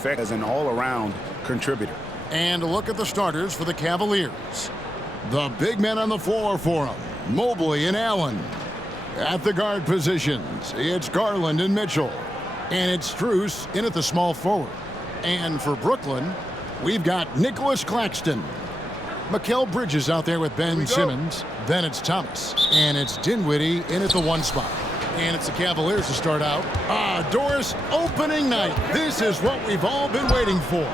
effect as an all-around contributor. And look at the starters for the Cavaliers. The big men on the floor for them, Mobley and Allen. At the guard positions, it's Garland and Mitchell. And it's Strus in at the small forward. And for Brooklyn, we've got Nicholas Claxton. Mikal Bridges out there with Ben Simmons. Then it's Thomas. And it's Dinwiddie in at the 1 spot. And it's the Cavaliers to start out. Doris, opening night. This is what we've all been waiting for.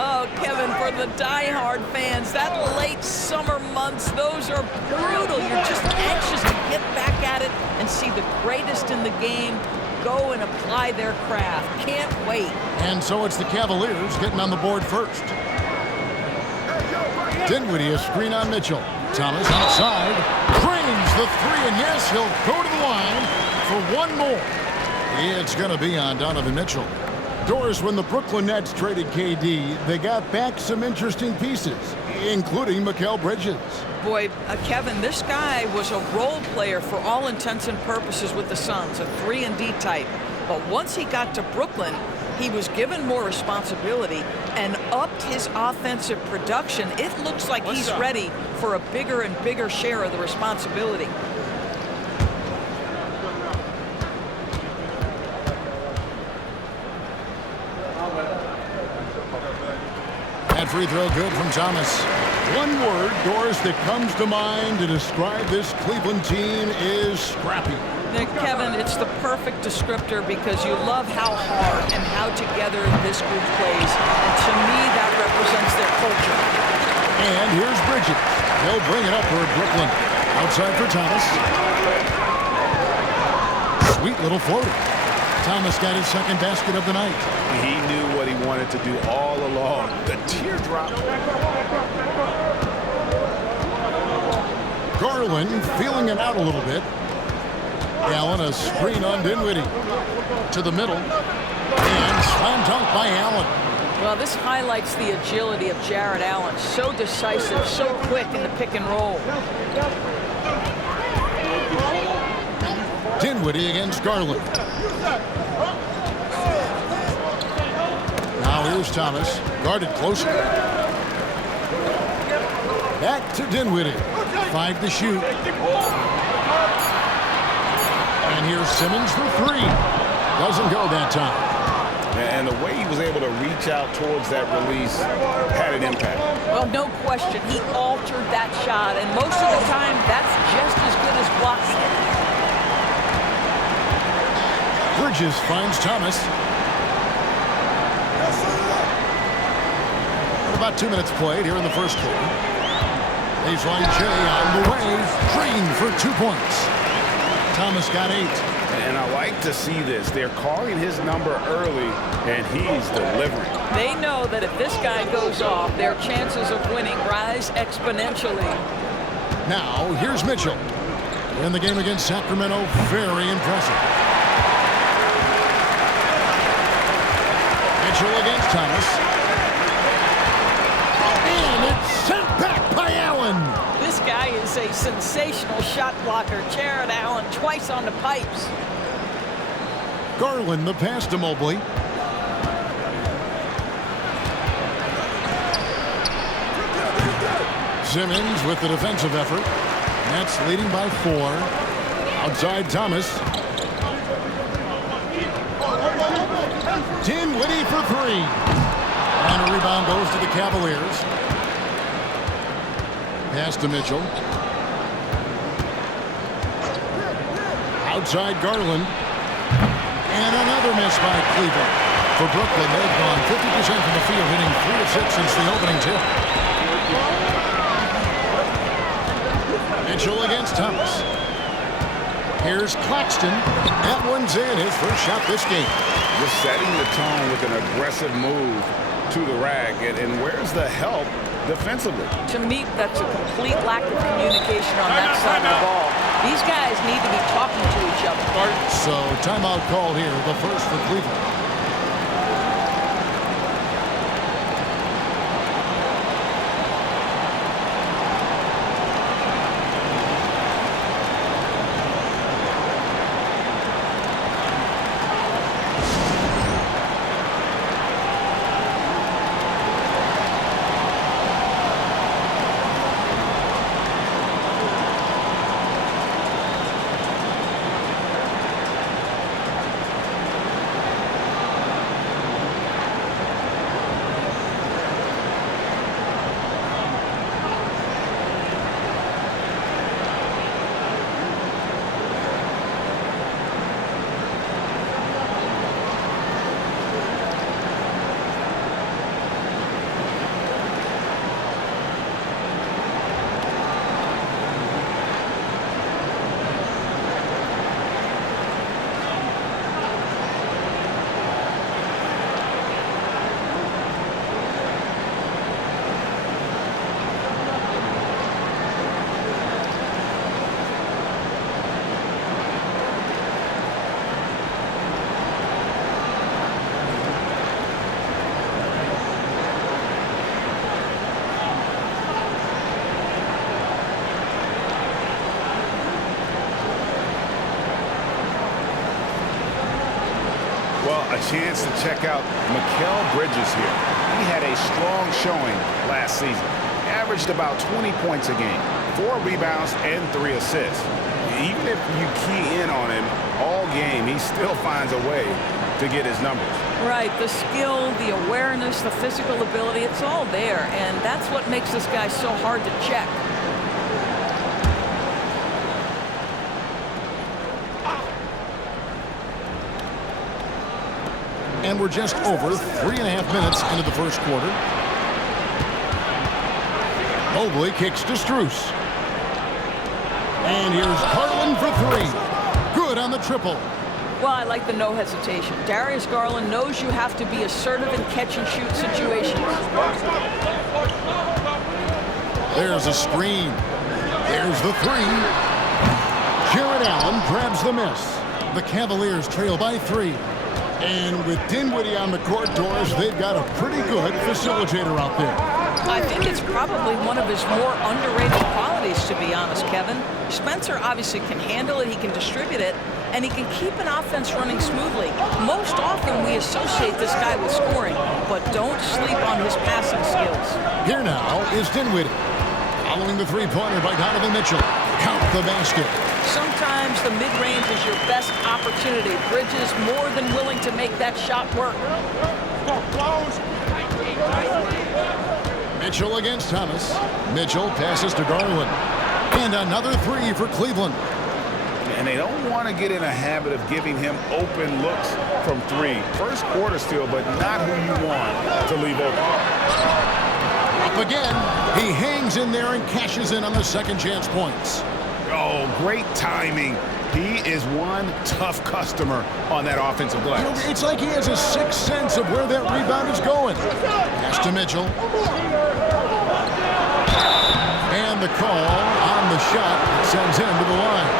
Oh, Kevin, for the die-hard fans, that late summer months, those are brutal. You're just anxious to get back at it and see the greatest in the game go and apply their craft. Can't wait. And so it's the Cavaliers getting on the board first. Dinwiddie, a screen on Mitchell. Thomas outside, drains the 3, and yes, he'll go to the line for one more. It's going to be on Donovan Mitchell. Doris, when the Brooklyn Nets traded KD, they got back some interesting pieces, including Mikal Bridges. Boy, Kevin, this guy was a role player for all intents and purposes with the Suns, a 3-and-D type. But once he got to Brooklyn, he was given more responsibility and upped his offensive production. It looks like he's ready for a bigger and bigger share of the responsibility. That free throw good from Thomas. One word, Doris, that comes to mind to describe this Cleveland team is scrappy. Kevin, it's the perfect descriptor because you love how hard and how together this group plays. And to me, that represents their culture. And here's Bridges. He'll bring it up for Brooklyn. Outside for Thomas. Sweet little floater. Thomas got his second basket of the night. He knew what he wanted to do all along. The teardrop. Garland feeling it out a little bit. Allen, a screen on Dinwiddie. To the middle. And slam dunk by Allen. Well, this highlights the agility of Jared Allen. So decisive, so quick in the pick and roll. Dinwiddie against Garland. Now here's Thomas, guarded closer. Back to Dinwiddie. 5 to shoot. And here's Simmons for 3. Doesn't go that time. And the way he was able to reach out towards that release had an impact. Well, no question. He altered that shot, and most of the time, that's just as good as blocking it. Bridges finds Thomas. About 2 minutes played here in the first quarter. Baseline J on the way. Drained for 2 points. Thomas got 8. And I like to see this. They're calling his number early, and he's delivering. They know that if this guy goes off, their chances of winning rise exponentially. Now, here's Mitchell. In the game against Sacramento, very impressive. Mitchell against Thomas. And it's sent back by Allen. This guy is a sensational shot blocker. Jared Allen twice on the pipes. Garland the pass to Mobley. Simmons with the defensive effort. Nets leading by 4. Outside Thomas. Dinwiddie for 3. And a rebound goes to the Cavaliers. Pass to Mitchell. Outside Garland. And another miss by Cleveland. For Brooklyn, they've gone 50% from the field, hitting 3 of 6 since the opening tip. Mitchell against Thomas. Here's Claxton. That one's in, his first shot this game. Just setting the tone with an aggressive move to the rack. And where's the help defensively? To me, that's a complete lack of communication on that side of the ball. These guys need to be talking to each other. So timeout called here, the first for Cleveland. chance to check out Mikal Bridges here. He had a strong showing last season. Averaged about 20 points a game, 4 rebounds, and 3 assists. Even if you key in on him all game, he still finds a way to get his numbers. Right, the skill, the awareness, the physical ability, it's all there, and that's what makes this guy so hard to check. And we're just over 3.5 minutes into the first quarter. Mobley kicks to Strus. And here's Garland for 3. Good on the triple. Well, I like the no hesitation. Darius Garland knows you have to be assertive in catch-and-shoot situations. There's a screen. There's the 3. Jared Allen grabs the miss. The Cavaliers trail by 3. And with Dinwiddie on the court, Doris, they've got a pretty good facilitator out there. I think it's probably one of his more underrated qualities, to be honest, Kevin. Spencer obviously can handle it, he can distribute it, and he can keep an offense running smoothly. Most often we associate this guy with scoring, but don't sleep on his passing skills. Here now is Dinwiddie. Following the three-pointer by Donovan Mitchell. Count the basket. Sometimes the mid-range is your best opportunity. Bridges more than willing to make that shot work. Mitchell against Thomas. Mitchell passes to Garland. And another 3 for Cleveland. And they don't want to get in a habit of giving him open looks from 3. First quarter still, but not who you want to leave open. Up again. He hangs in there and cashes in on the second chance points. Oh, great timing. He is one tough customer on that offensive glass. You know, it's like he has a sixth sense of where that rebound is going. Pass to Mitchell. And the call on the shot sends him to the line.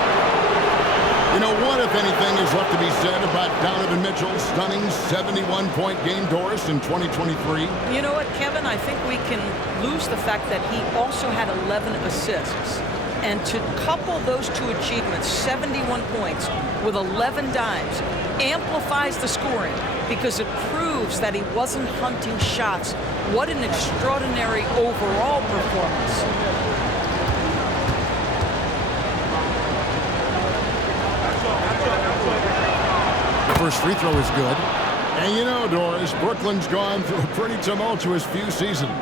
You know, what, if anything, is left to be said about Donovan Mitchell's stunning 71-point game, Doris, in 2023? You know what, Kevin? I think we can lose the fact that he also had 11 assists. And to couple those two achievements, 71 points with 11 dimes, amplifies the scoring because it proves that he wasn't hunting shots. What an extraordinary overall performance. The first free throw is good. And you know, Doris, Brooklyn's gone through a pretty tumultuous few seasons.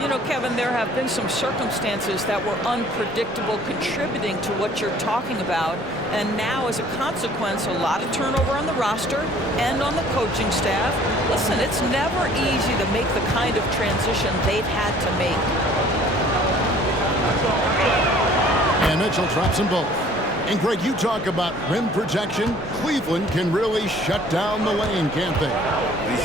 You know, Kevin, there have been some circumstances that were unpredictable contributing to what you're talking about. And now, as a consequence, a lot of turnover on the roster and on the coaching staff. Listen, it's never easy to make the kind of transition they've had to make. And Mitchell drops them both. And, Greg, you talk about rim protection. Cleveland can really shut down the lane, can't they?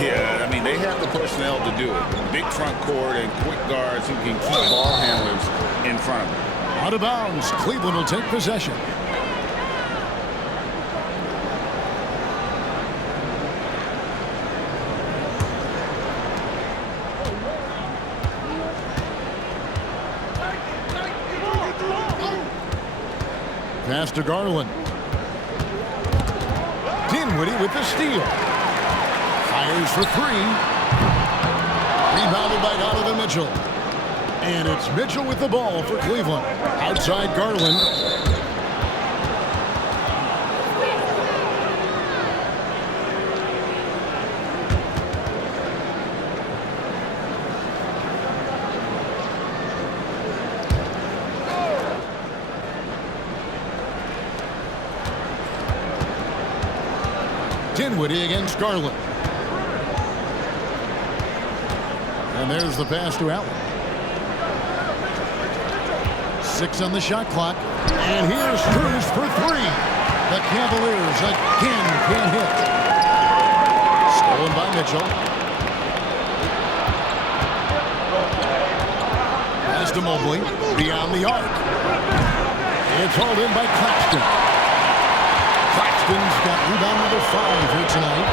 Yeah, I mean, they have the personnel to do it. Big front court and quick guards who can keep ball handlers in front of them. Out of bounds. Cleveland will take possession. Pass to Garland. Dinwiddie with the steal. Fires for 3. Rebounded by Donovan Mitchell. And it's Mitchell with the ball for Cleveland. Outside Garland. Dinwiddie against Garland. And there's the pass to Allen. 6 on the shot clock. And here's Strus for 3. The Cavaliers again can't hit. Stolen by Mitchell. Pass to Mobley. Beyond the arc. It's hauled in by Claxton. Claxton's got rebound number 5 here tonight.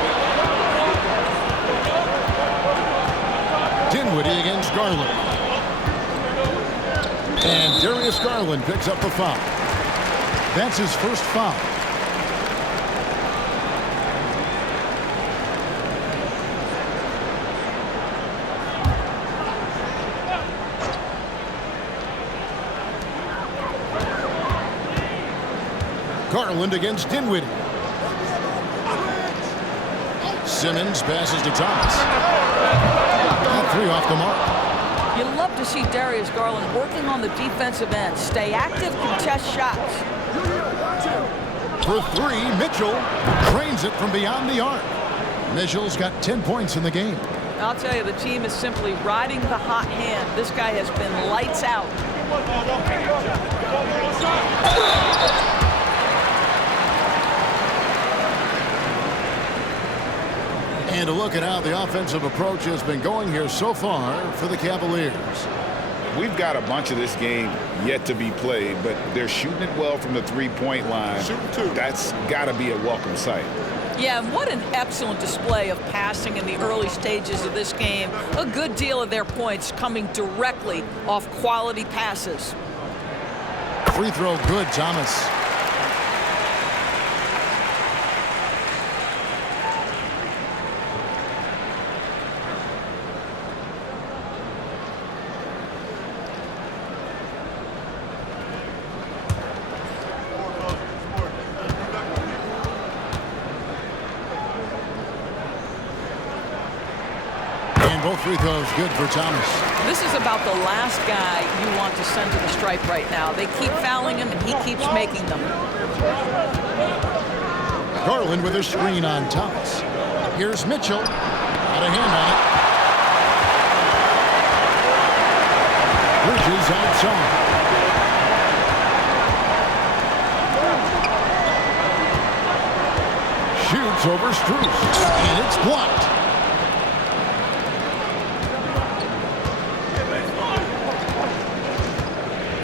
Dinwiddie against Garland. And Darius Garland picks up the foul. That's his first foul. Garland against Dinwiddie. Simmons passes to Thomas. And 3 off the mark. You love to see Darius Garland working on the defensive end. Stay active, contest shots. For 3, Mitchell drains it from beyond the arc. Mitchell's got 10 points in the game. I'll tell you, the team is simply riding the hot hand. This guy has been lights out. And a look at how the offensive approach has been going here so far for the Cavaliers. We've got a bunch of this game yet to be played, but they're shooting it well from the three-point line. That's got to be a welcome sight. Yeah, and what an excellent display of passing in the early stages of this game. A good deal of their points coming directly off quality passes. Free throw good, Thomas. Both free throws good for Thomas. This is about the last guy you want to send to the stripe right now. They keep fouling him, and he keeps making them. Garland with a screen on Thomas. Here's Mitchell. Got a hand on it. Bridges outside. Shoots over Strus. And it's blocked.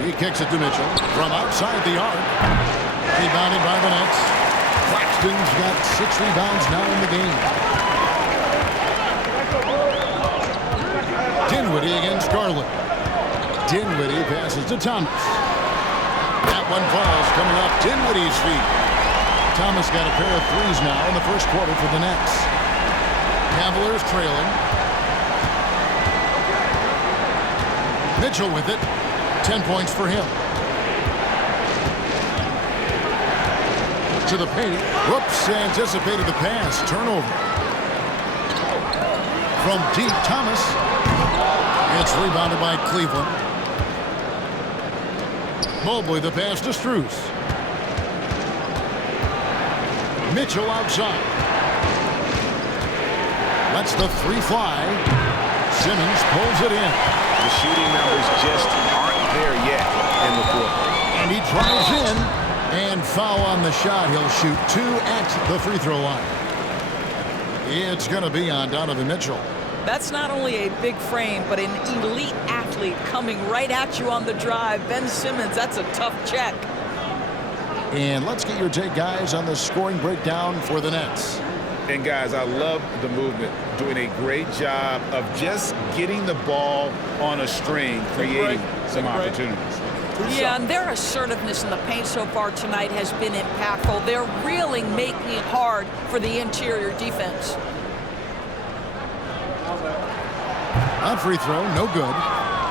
He kicks it to Mitchell from outside the arc. Rebounded by the Nets. Claxton's got 6 rebounds now in the game. Dinwiddie against Garland. Dinwiddie passes to Thomas. That one falls coming off Dinwiddie's feet. Thomas got a pair of threes now in the first quarter for the Nets. Cavaliers trailing. Mitchell with it. 10 points for him. To the paint. Whoops, anticipated the pass. Turnover. From deep, Thomas. It's rebounded by Cleveland. Mobley the pass to Strus. Mitchell outside. Lets the 3 fly. Simmons pulls it in. The shooting numbers just aren't there yet in the quarter. And he drives in, and foul on the shot. He'll shoot 2 at the free throw line. It's going to be on Donovan Mitchell. That's not only a big frame, but an elite athlete coming right at you on the drive. Ben Simmons, that's a tough check. And let's get your take, guys, on the scoring breakdown for the Nets. And, guys, I love the movement. Doing a great job of just getting the ball on a string, creating some opportunities. Yeah, and their assertiveness in the paint so far tonight has been impactful. They're really making it hard for the interior defense. On free throw, no good.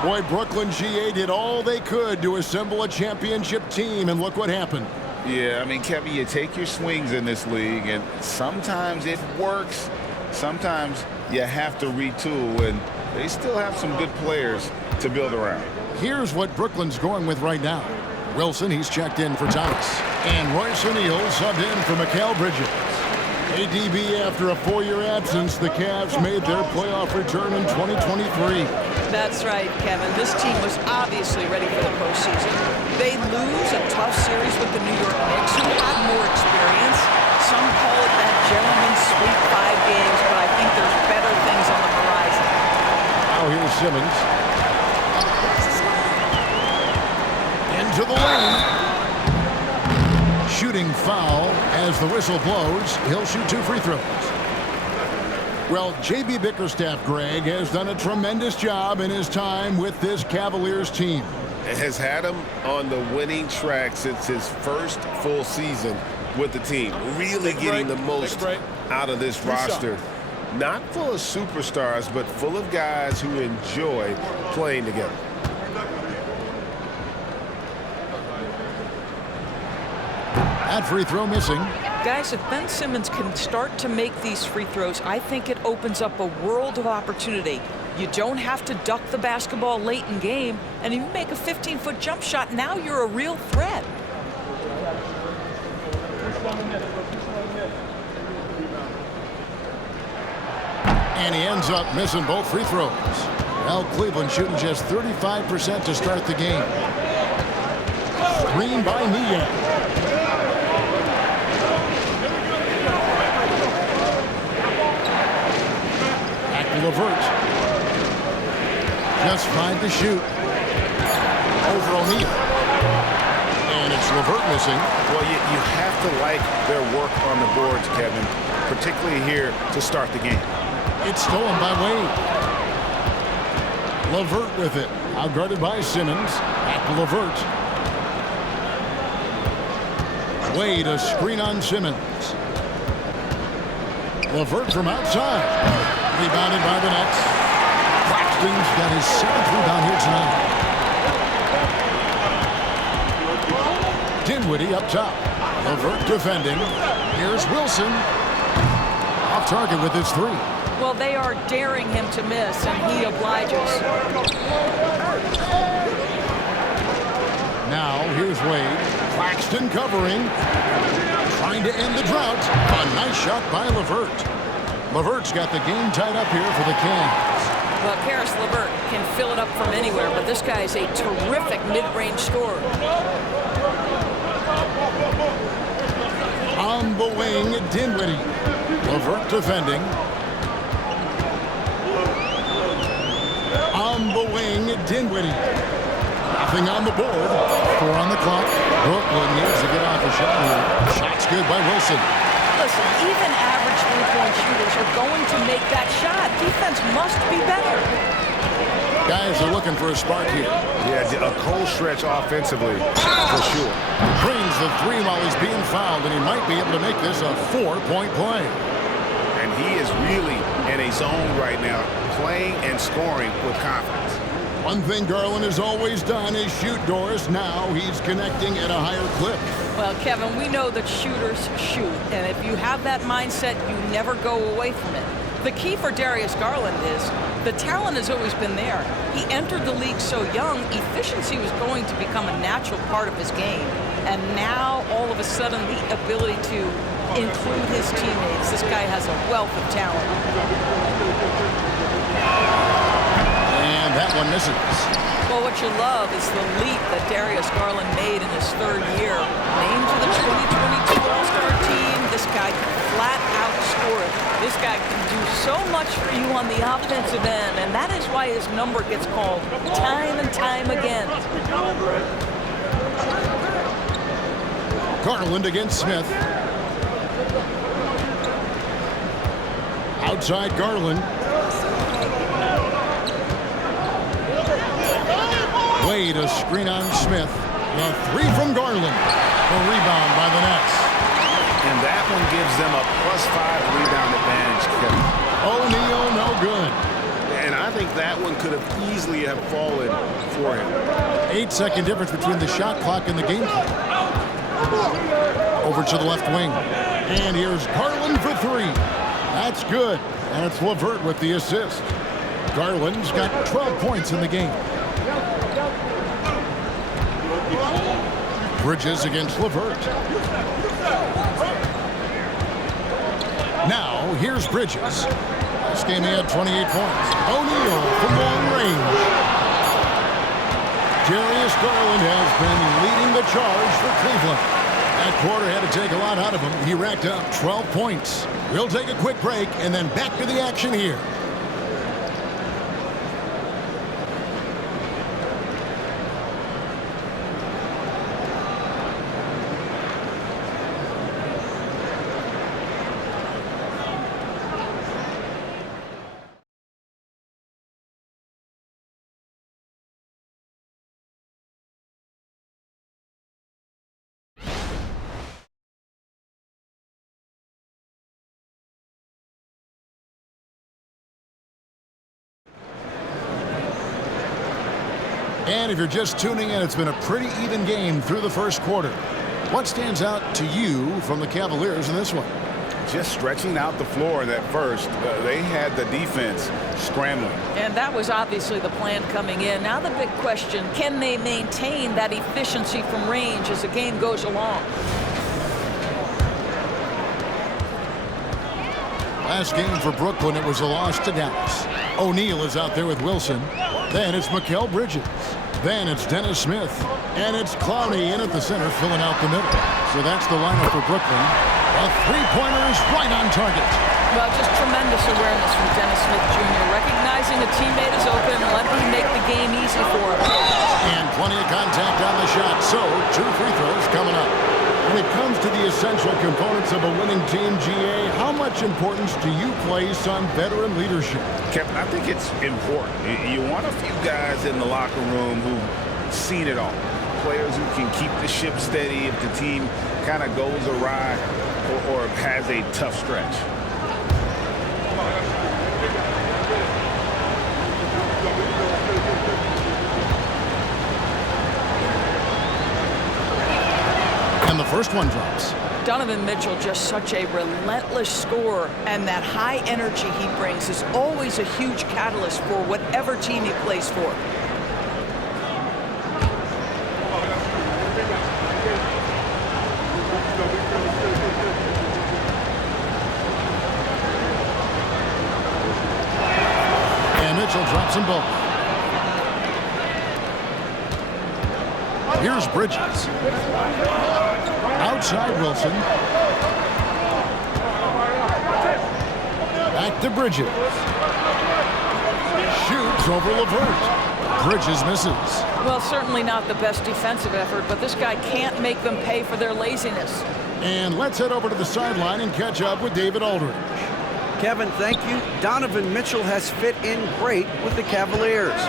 Boy, Brooklyn GA did all they could to assemble a championship team, and look what happened. Yeah, I mean, Kevin, you take your swings in this league, and sometimes it works. Sometimes you have to retool, and they still have some good players to build around. Here's what Brooklyn's going with right now. Wilson, he's checked in for Thomas. And Royce O'Neal subbed in for Mikal Bridges. ADB, after a 4-year absence, the Cavs made their playoff return in 2023. That's right, Kevin. This team was obviously ready for the postseason. They lose a tough series with the New York Knicks, who had more experience. Some call it that gentleman's sweep 5 games, but I think there's better things on the horizon. Now here's Simmons. Into the lane. Shooting foul as the whistle blows. He'll shoot 2 free throws. Well, J.B. Bickerstaff, Greg, has done a tremendous job in his time with this Cavaliers team. Has had him on the winning track since his first full season with the team. Really getting the most out of this roster. Not full of superstars, but full of guys who enjoy playing together. That free throw missing. Guys, if Ben Simmons can start to make these free throws, I think it opens up a world of opportunity. You don't have to duck the basketball late in game, and if you make a 15-foot jump shot, now you're a real threat. And he ends up missing both free throws. Well, Cleveland shooting just 35% to start the game. Screen by Nia. Back to LeVert. Just fine to shoot. Over O'Neal. And it's LeVert missing. Well, you have to like their work on the boards, Kevin, particularly here to start the game. It's stolen by Wade. LeVert with it. Outguarded by Simmons. Back to LeVert. Wade, a screen on Simmons. LeVert from outside. Rebounded by the Nets. Claxton's got his 7th rebound here tonight. Dinwiddie up top. LeVert defending. Here's Wilson. Off target with his 3. Well, they are daring him to miss, and he obliges. Now, here's Wade. Claxton covering. Trying to end the drought. A nice shot by LeVert. LeVert's got the game tied up here for the Cavs. Well, Karis LeVert can fill it up from anywhere, but this guy is a terrific mid-range scorer. On the wing, Dinwiddie. LeVert defending. On the wing, Dinwiddie. Nothing on the board. 4 on the clock. Brooklyn needs to get off the shot here. Shot's good by Wilson. Listen, even average three-point shooters are going to make that shot. Defense must be better. Guys are looking for a spark here. Yeah, a cold stretch offensively, for sure. Drains the 3 while he's being fouled, and he might be able to make this a 4-point play. And he is really in a zone right now, playing and scoring with confidence. One thing Garland has always done is shoot, Doris. Now he's connecting at a higher clip. Well, Kevin, we know that shooters shoot, and if you have that mindset, you never go away from it. The key for Darius Garland is the talent has always been there. He entered the league so young, efficiency was going to become a natural part of his game. And now, all of a sudden, the ability to include his teammates. This guy has a wealth of talent. And that one misses. Well, what you love is the leap that Darius Garland made in his 3rd year. Named to the 2022 All-Star team, this guy can flat out score it. This guy can do so much for you on the offensive end, and that is why his number gets called time and time again. Garland against Smith. Outside Garland. Wade, a screen on Smith. The 3 from Garland. A rebound by the Nets. And that one gives them a +5 rebound advantage, Kevin. O'Neal, no good. And I think that one could have easily have fallen for him. 8-second difference between the shot clock and the game clock. Over to the left wing. And here's Garland for 3. That's good. And it's LeVert with the assist. Garland's got 12 points in the game. Bridges against LeVert. Now, here's Bridges. This game he had 28 points. O'Neal from long range. Darius Garland has been leading the charge for Cleveland. That quarter had to take a lot out of him. He racked up 12 points. We'll take a quick break and then back to the action here. And if you're just tuning in, it's been a pretty even game through the first quarter. What stands out to you from the Cavaliers in this one? Just stretching out the floor in that first. They had the defense scrambling. And that was obviously the plan coming in. Now the big question, can they maintain that efficiency from range as the game goes along? Last game for Brooklyn, it was a loss to Dallas. O'Neal is out there with Wilson. Then it's Mikal Bridges. Then it's Dennis Smith. And it's Clowney in at the center, filling out the middle. So that's the lineup for Brooklyn. A three-pointer is right on target. Well, just tremendous awareness from Dennis Smith Jr. Recognizing a teammate is open, let me make the game easy for him. And plenty of contact on the shot. So 2 free throws coming up. When it comes to the essential components of a winning team, GA, how much importance do you place on veteran leadership? Kevin, I think it's important. You want a few guys in the locker room who've seen it all. Players who can keep the ship steady if the team kind of goes awry or has a tough stretch. And the first one drops. Donovan Mitchell, just such a relentless scorer, and that high energy he brings is always a huge catalyst for whatever team he plays for. And Mitchell drops them both. Here's Bridges. Outside Wilson. Back to Bridges. Shoots over LeVert. Bridges misses. Well, certainly not the best defensive effort, but this guy can't make them pay for their laziness. And let's head over to the sideline and catch up with David Aldridge. Kevin, thank you. Donovan Mitchell has fit in great with the Cavaliers.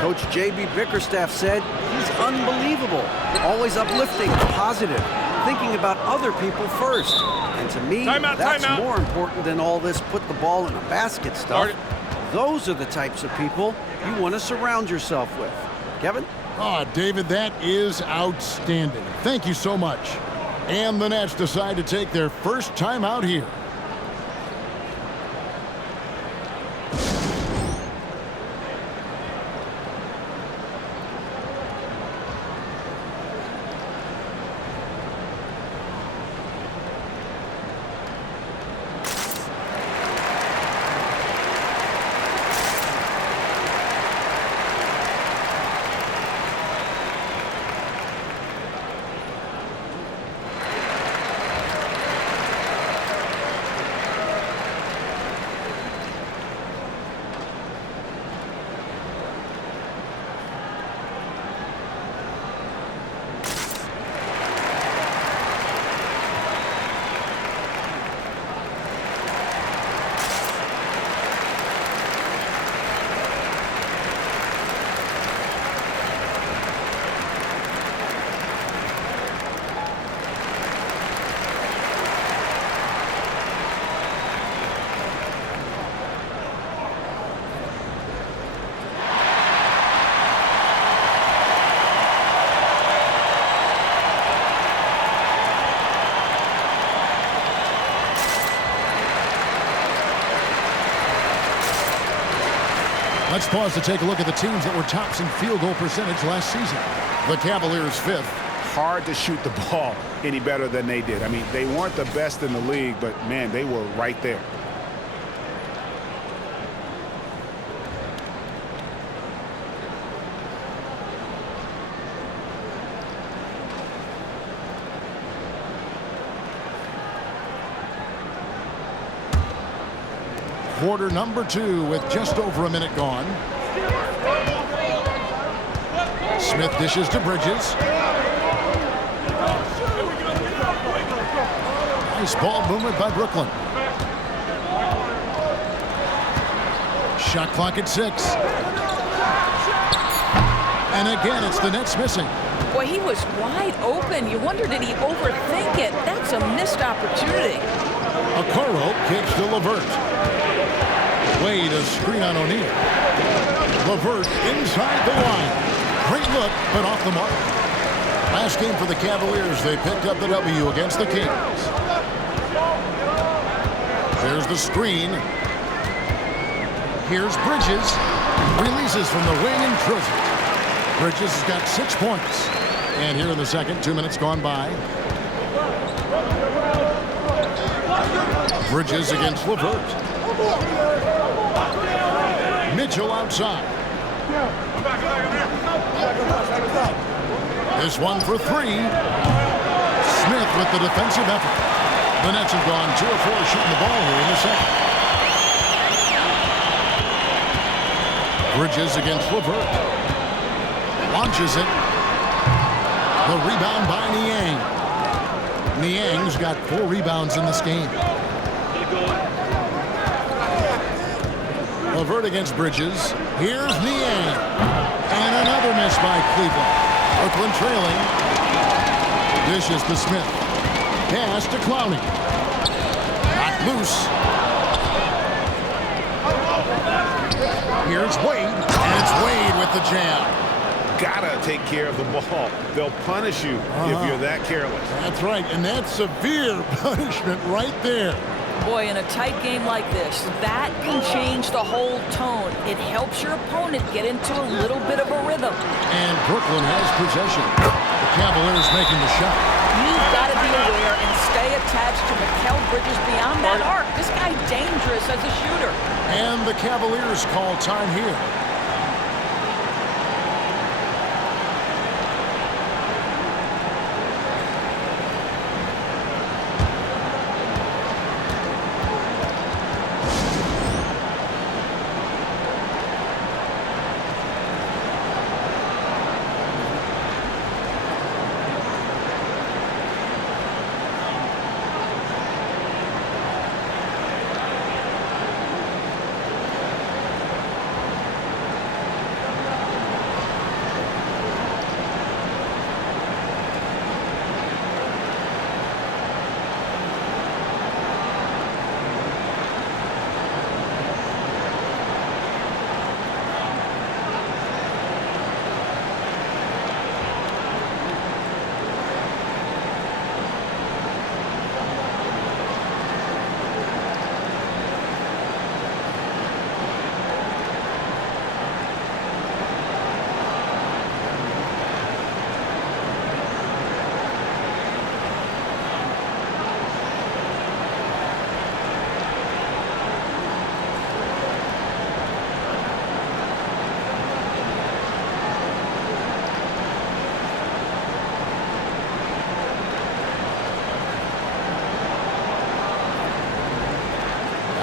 Coach J.B. Bickerstaff said he's unbelievable, always uplifting, positive, thinking about other people first. And to me, that's more important than all this put the ball in a basket stuff. Those are the types of people you want to surround yourself with. Kevin? Oh, David, that is outstanding. Thank you so much. And the Nets decide to take their first time out here. Let's pause to take a look at the teams that were tops in field goal percentage last season. The Cavaliers 5th. Hard to shoot the ball any better than they did. I mean, they weren't the best in the league, but, man, they were right there. Quarter number 2 with just over a minute gone. Smith dishes to Bridges. Nice ball movement by Brooklyn. Shot clock at 6. And again, it's the Nets missing. Boy, he was wide open. You wonder, did he overthink it? That's a missed opportunity. Okoro kicks to LeVert. Wade a screen on O'Neal. LeVert inside the line. Great look, but off the mark. Last game for the Cavaliers, they picked up the W against the Kings. There's the screen. Here's Bridges. Releases from the wing and drills it. Bridges has got 6 points. And here in the second, 2 minutes gone by. Bridges against LeVert. Mitchell outside. This one for 3. Smith with the defensive effort. The Nets have gone 2 of 4 shooting the ball here in the second. Bridges against LeVert. Launches it. The rebound by Niang. Niang's got 4 rebounds in this game. LeVert against Bridges. Here's Niang. And another miss by Cleveland. Brooklyn trailing. Dishes to Smith. Pass to Clowney. Not loose. Here's Wade. And it's Wade with the jam. Gotta take care of the ball. They'll punish you if you're that careless. That's right, and that's severe punishment right there. Boy, in a tight game like this, that can change the whole tone. It helps your opponent get into a little bit of a rhythm. And Brooklyn has possession. The Cavaliers making the shot. You've got to be aware and stay attached to Mikal Bridges beyond that arc. This guy's dangerous as a shooter. And the Cavaliers call time here.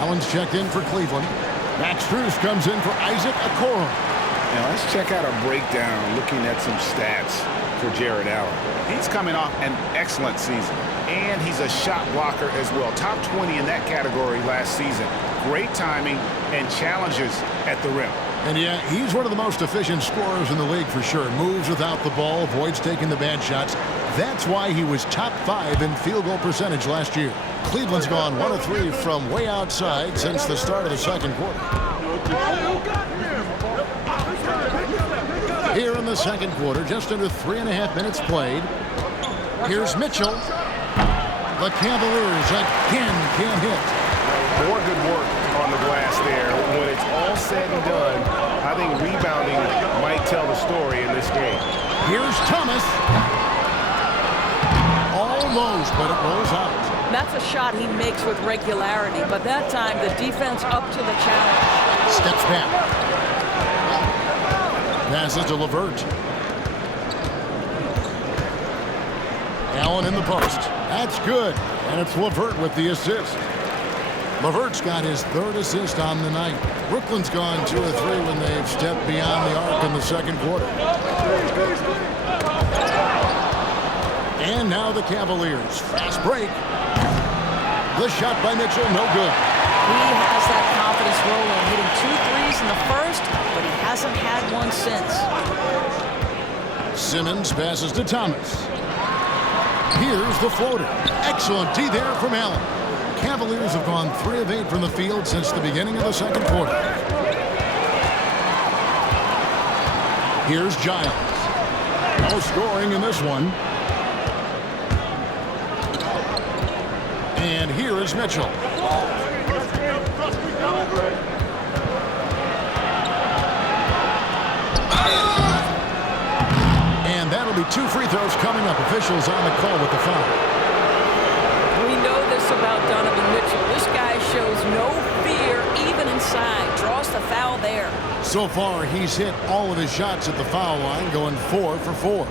Allen's checked in for Cleveland. Max Strus comes in for Isaac Okoro. Now let's check out a breakdown looking at some stats for Jared Allen. He's coming off an excellent season, and he's a shot blocker as well. Top 20 in that category last season. Great timing and challenges at the rim. And yeah, he's one of the most efficient scorers in the league for sure. Moves without the ball, avoids taking the bad shots. That's why he was top 5 in field goal percentage last year. Cleveland's gone 1 of 3 from way outside since the start of the second quarter. Here in the second quarter, just under 3.5 minutes played. Here's Mitchell. The Cavaliers again can't hit. More good work on the glass there. When it's all said and done, I think rebounding might tell the story in this game. Here's Thomas. Almost, but it rolls out. That's a shot he makes with regularity, but that time the defense up to the challenge. Steps back. Passes to LeVert. Allen in the post. That's good. And it's LeVert with the assist. LeVert's got his 3rd assist on the night. Brooklyn's gone 2 of 3 when they've stepped beyond the arc in the second quarter. And now the Cavaliers. Fast break. The shot by Mitchell, no good. He has that confidence rolling, hitting 2 threes in the first, but he hasn't had one since. Simmons passes to Thomas. Here's the floater. Excellent D there from Allen. Cavaliers have gone 3 of 8 from the field since the beginning of the second quarter. Here's Giles. No scoring in this one. And here is Mitchell. And that'll be 2 free throws coming up. Officials on the call with the foul. We know this about Donovan Mitchell. This guy shows no fear even inside. Draws the foul there. So far, he's hit all of his shots at the foul line, going 4 for 4.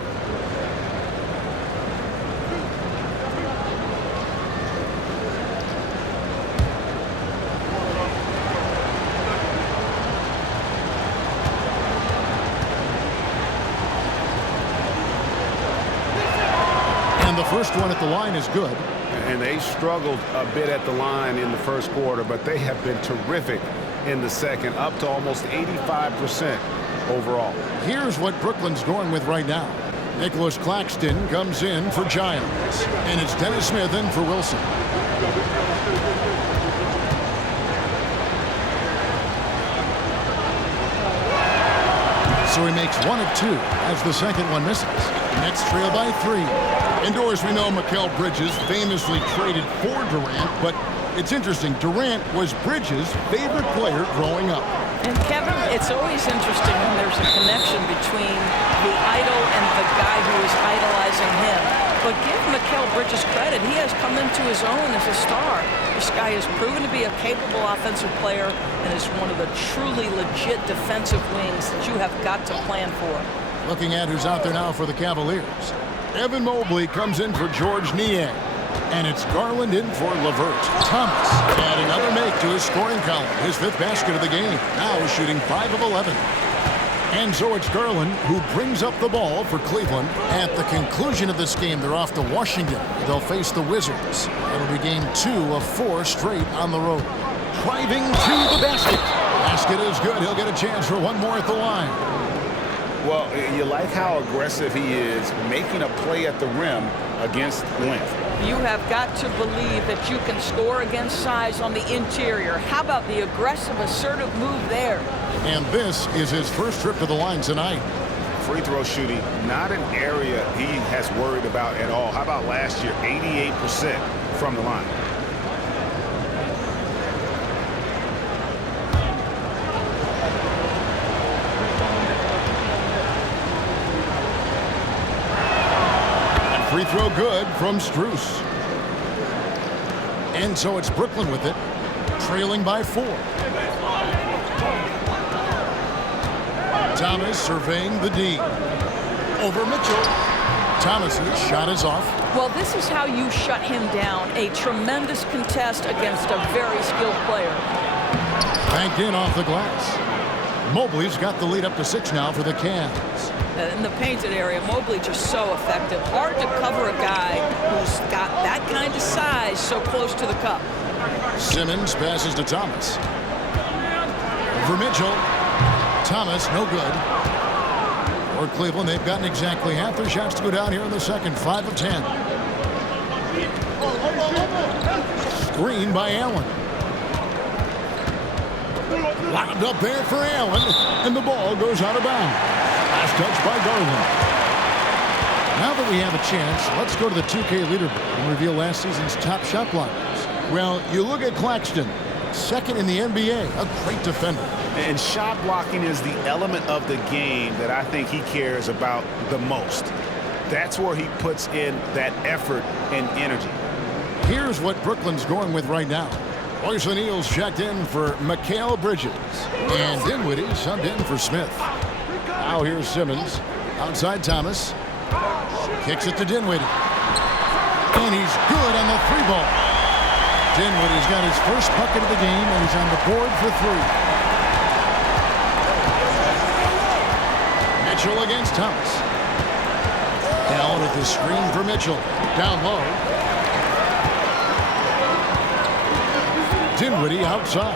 And the first one at the line is good. And they struggled a bit at the line in the first quarter, but they have been terrific in the second, up to almost 85% overall. Here's what Brooklyn's going with right now. Nicholas Claxton comes in for Giles. And it's Dennis Smith in for Wilson. So he makes 1 of 2 as the second one misses. Nets trail by 3. Indoors, we know Mikal Bridges famously traded for Durant, but it's interesting. Durant was Bridges' favorite player growing up. And Kevin, it's always interesting when there's a connection between the idol and the guy who is idolizing him. But give Mikal Bridges credit. He has come into his own as a star. This guy has proven to be a capable offensive player and is one of the truly legit defensive wings that you have got to plan for. Looking at who's out there now for the Cavaliers. Evan Mobley comes in for George Niang. And it's Garland in for LeVert. Thomas add another make to his scoring column. His 5th basket of the game. Now shooting 5 of 11. And so it's Garland who brings up the ball for Cleveland. At the conclusion of this game, they're off to Washington. They'll face the Wizards. It'll be game 2 of 4 straight on the road. Driving to the basket. Basket is good. He'll get a chance for one more at the line. Well, you like how aggressive he is, making a play at the rim against length. You have got to believe that you can score against size on the interior. How about the aggressive, assertive move there? And this is his first trip to the line tonight. Free throw shooting, not an area he has worried about at all. How about last year, 88% from the line? Free throw good from Strus. And so it's Brooklyn with it, trailing by 4. Thomas surveying the D. Over Mitchell. Thomas's shot is off. Well, this is how you shut him down. A tremendous contest against a very skilled player. Banked in off the glass. Mobley's got the lead up to 6 now for the Cavs. In the painted area, Mobley just so effective. Hard to cover a guy who's got that kind of size so close to the cup. Simmons passes to Thomas. Over Mitchell. Thomas, no good. For Cleveland, they've gotten exactly half their shots to go down here in the second. 5 of 10. Screen by Allen. Lobbed up there for Allen, and the ball goes out of bounds. Last touch by Garland. Now that we have a chance, let's go to the 2K leaderboard and reveal last season's top shot blockers. Well, you look at Claxton, second in the NBA, a great defender. And shot blocking is the element of the game that I think he cares about the most. That's where he puts in that effort and energy. Here's what Brooklyn's going with right now. Royce O'Neal's checked in for Mikal Bridges. And Dinwiddie subbed in for Smith. Now here's Simmons. Outside Thomas. Kicks it to Dinwiddie. And he's good on the 3-ball. Dinwiddie's got his first bucket of the game, and he's on the board for 3. Mitchell against Thomas. Allen with the screen for Mitchell. Down low. Dinwiddie outside.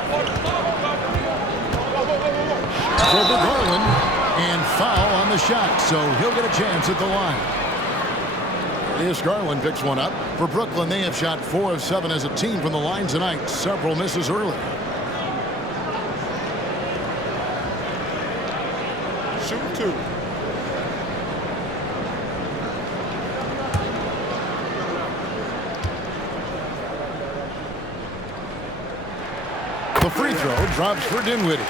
Over Garland, and foul on the shot, so he'll get a chance at the line. Yes, Garland picks one up. For Brooklyn, they have shot 4 of 7 as a team from the line tonight. Several misses early. Shoot 2. throw drops for Dinwiddie.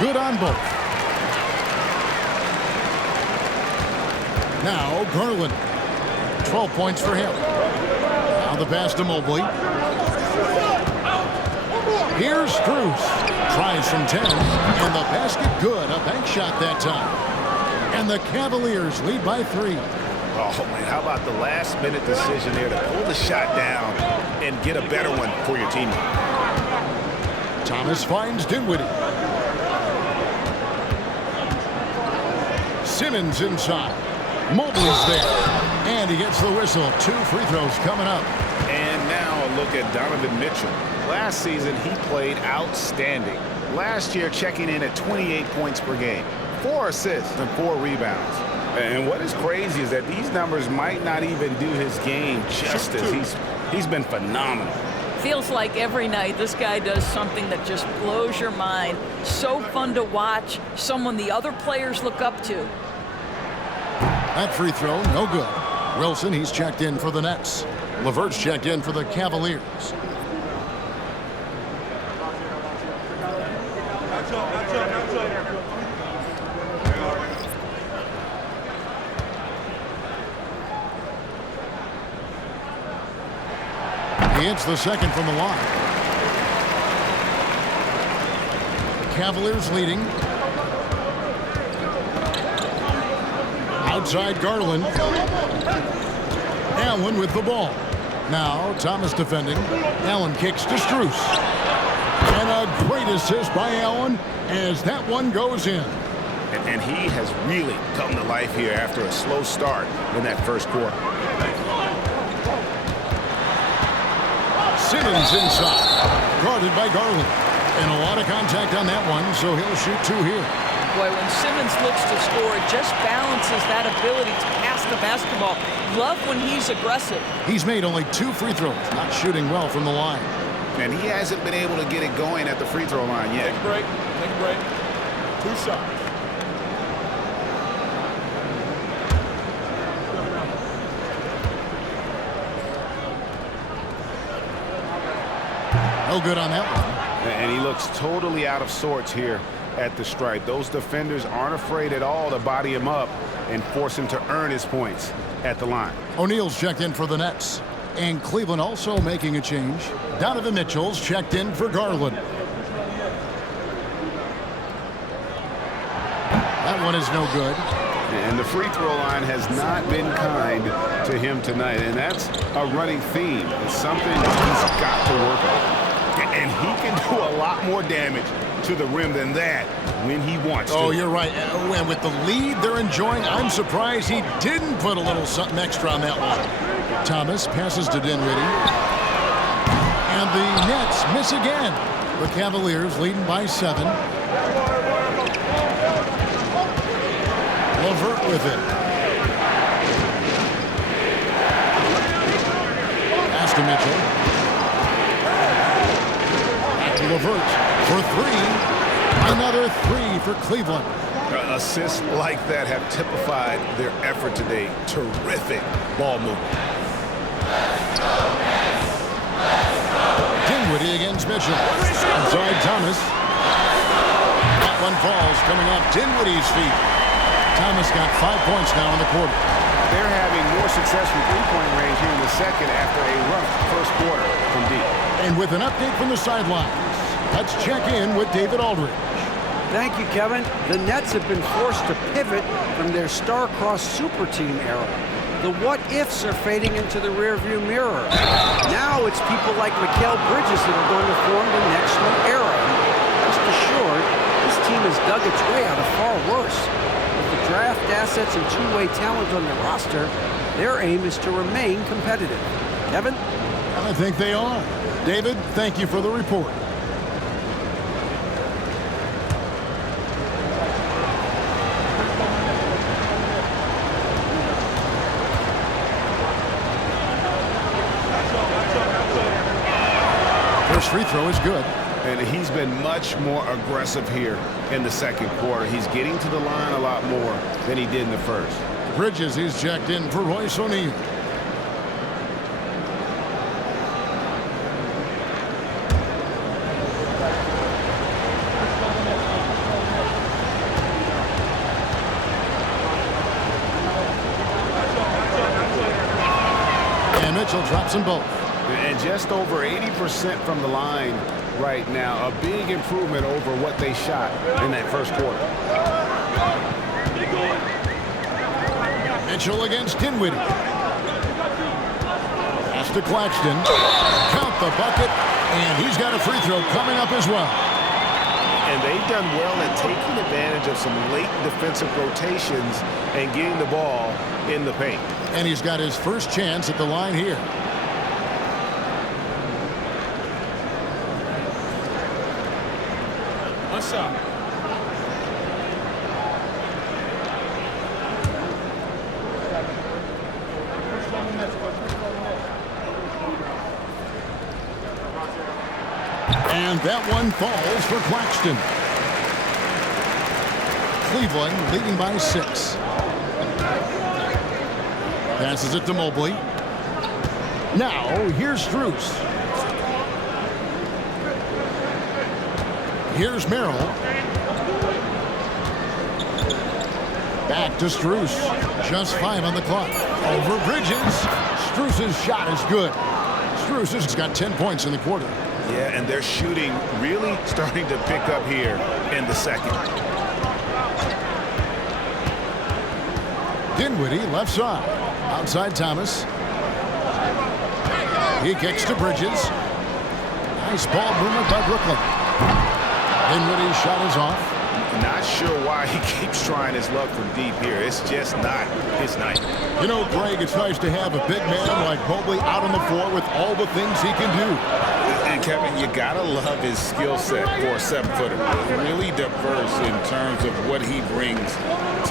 Good on both. Now Garland. 12 points for him. Now the pass to Mobley. Here's Strus. Tries from 10. And the basket good. A bank shot that time. And the Cavaliers lead by 3. Oh, man, how about the last-minute decision there to pull the shot down and get a better one for your teammate? Thomas finds Dinwiddie. Simmons inside. Mobley's there. And he gets the whistle. 2 free throws coming up. And now a look at Donovan Mitchell. Last season, he played outstanding. Last year, checking in at 28 points per game, 4 assists and 4 rebounds. And what is crazy is that these numbers might not even do his game justice. He's been phenomenal. Feels like every night this guy does something that just blows your mind. So fun to watch. Someone the other players look up to. That free throw, no good. Wilson, he's checked in for the Nets. LeVert's checked in for the Cavaliers. He hits the second from the line. The Cavaliers leading. Outside Garland. Allen with the ball. Now Thomas defending. Allen kicks to Strus. And a great assist by Allen as that one goes in. And he has really come to life here after a slow start in that first quarter. Simmons inside. Guarded by Garland. And a lot of contact on that one, so he'll shoot 2 here. Boy, when Simmons looks to score, it just balances that ability to pass the basketball. Love when he's aggressive. He's made only 2 free throws, not shooting well from the line. And he hasn't been able to get it going at the free throw line yet. Take a break. Take a break. 2 shots. No good on that one. And he looks totally out of sorts here at the stripe. Those defenders aren't afraid at all to body him up and force him to earn his points at the line. O'Neal's checked in for the Nets. And Cleveland also making a change. Donovan Mitchell's checked in for Garland. That one is no good. And the free throw line has not been kind to him tonight. And that's a running theme. It's something he's got to work on. And he can do a lot more damage to the rim than that when he wants to. Oh, you're right. And with the lead they're enjoying, I'm surprised he didn't put a little something extra on that one. Thomas passes to Dinwiddie. And the Nets miss again. The Cavaliers leading by 7. LeVert with it. Pass to Mitchell. LeVert for 3. Another 3 for Cleveland. Assists like that have typified their effort today. Terrific ball movement. Dinwiddie against Mitchell. Inside Thomas. That one falls coming off Dinwiddie's feet. Thomas got 5 points now in the quarter. They're having more success from three-point range here in the second after a rough first quarter from deep. And with an update from the sidelines, let's check in with David Aldridge. Thank you, Kevin. The Nets have been forced to pivot from their star-crossed super team era. The what-ifs are fading into the rearview mirror. Now it's people like Mikal Bridges that are going to form the next new era. Rest assured, this team has dug its way out of far worse. With the draft assets and two-way talent on their roster, their aim is to remain competitive. Kevin? I think they are. David, thank you for the report. First free throw is good. And he's been much more aggressive here in the second quarter. He's getting to the line a lot more than he did in the first. Bridges is checked in for Royce O'Neal. And Mitchell drops them both. And just over 80% from the line right now. A big improvement over what they shot in that first quarter. Mitchell against Dinwiddie. Pass to Claxton. Count the bucket. And he's got a free throw coming up as well. And they've done well at taking advantage of some late defensive rotations and getting the ball in the paint. And he's got his first chance at the line here. What's up? And that one falls for Claxton. Cleveland leading by 6. Passes it to Mobley. Now, here's Strus. Here's Merrill. Back to Strus. Just 5 on the clock. Over Bridges. Strus's shot is good. Strus has got 10 points in the quarter. Yeah, and they're shooting really starting to pick up here in the second. Dinwiddie left side. Outside Thomas. He kicks to Bridges. Nice ball movement by Brooklyn. Dinwiddie's shot is off. Not sure why he keeps trying his luck from deep here. It's just not his night. You know, Greg, it's nice to have a big man like Mobley out on the floor with all the things he can do. And Kevin, you gotta love his skill set for a 7-footer. Really diverse in terms of what he brings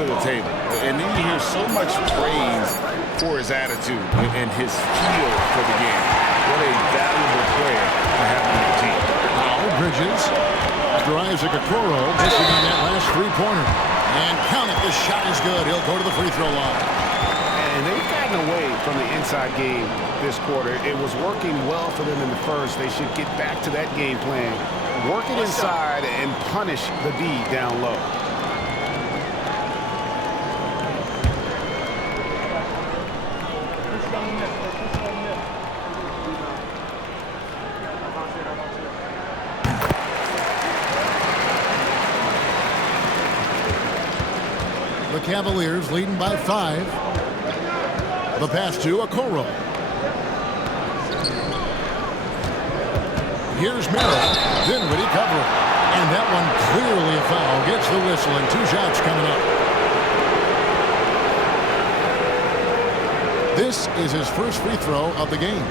to the table. And then you hear so much praise for his attitude and his feel for the game. What a valuable player to have on your team. Now Bridges drives Okoro, missing on that last three-pointer. And count it, the shot is good. He'll go to the free throw line. And they've gotten away from the inside game this quarter. It was working well for them in the first. They should get back to that game plan. Work it inside and punish the D down low. The Cavaliers leading by 5. The pass to Okoro. Here's Merrill. Dinwiddie covering. And that one clearly a foul. Gets the whistle and 2 shots coming up. This is his first free throw of the game.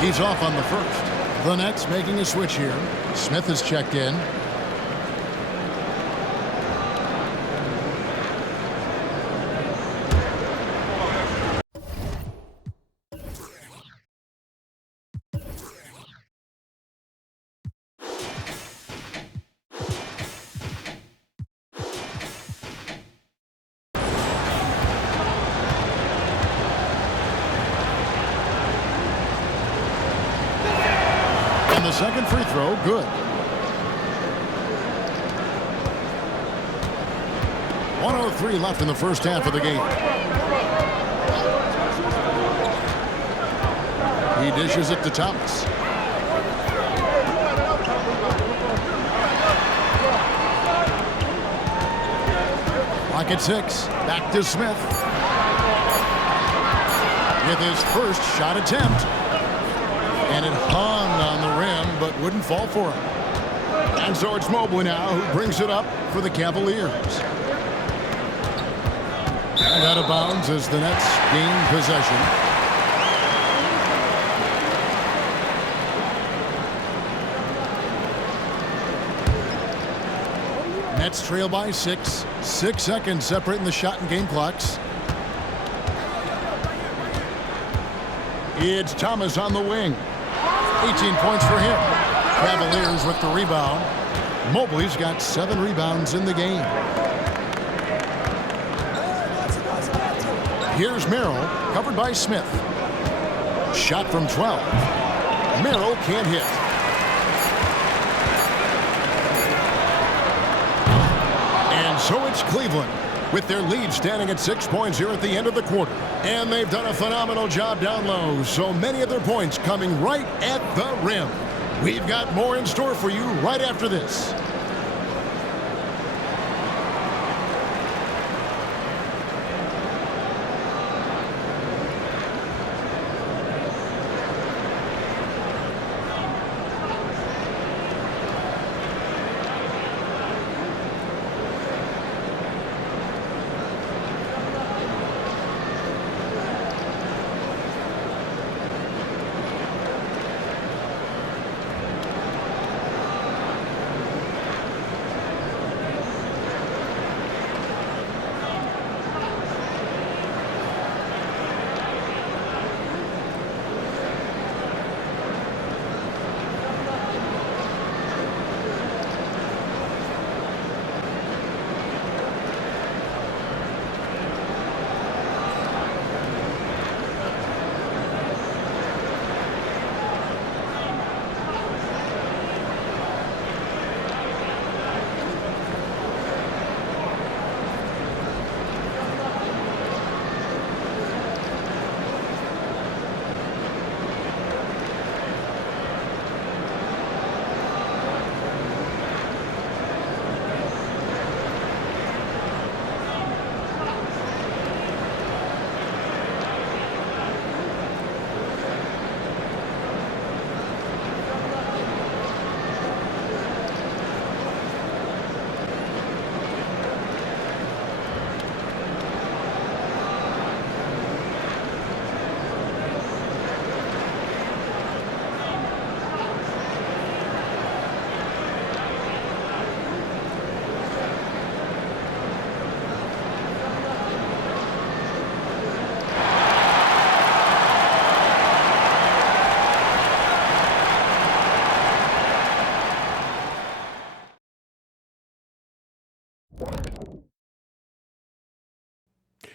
He's off on the first. The Nets making a switch here. Smith is checked in. The second free throw, good. 1:03 left in the first half of the game. He dishes it to Thomas. Clock at 6. Back to Smith. With his first shot attempt. And it hung on the rim, but wouldn't fall for him. And so it's Mobley now who brings it up for the Cavaliers. And out of bounds as the Nets gain possession. Nets trail by 6. 6 seconds separating the shot and game clocks. It's Thomas on the wing. 18 points for him. Cavaliers with the rebound. Mobley's got 7 rebounds in the game. Here's Merrill, covered by Smith. Shot from 12. Merrill can't hit. And so it's Cleveland, with their lead standing at 6 points here at the end of the quarter. And they've done a phenomenal job down low, so many of their points coming right at the rim. We've got more in store for you right after this.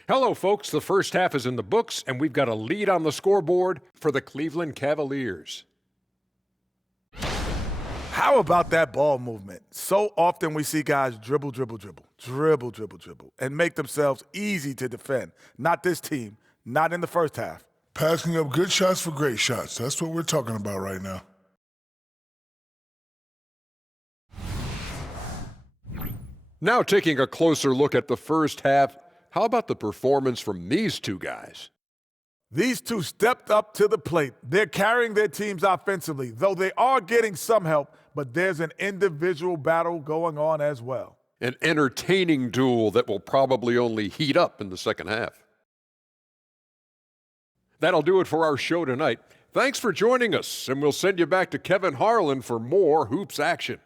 Hello, folks. The first half is in the books, and we've got a lead on the scoreboard for the Cleveland Cavaliers. How about that ball movement? So often we see guys dribble, and make themselves easy to defend. Not this team, not in the first half. Passing up good shots for great shots. That's what we're talking about right now. Now taking a closer look at the first half, how about the performance from these two guys? These two stepped up to the plate. They're carrying their teams offensively, though they are getting some help, but there's an individual battle going on as well. An entertaining duel that will probably only heat up in the second half. That'll do it for our show tonight. Thanks for joining us, and we'll send you back to Kevin Harlan for more hoops action.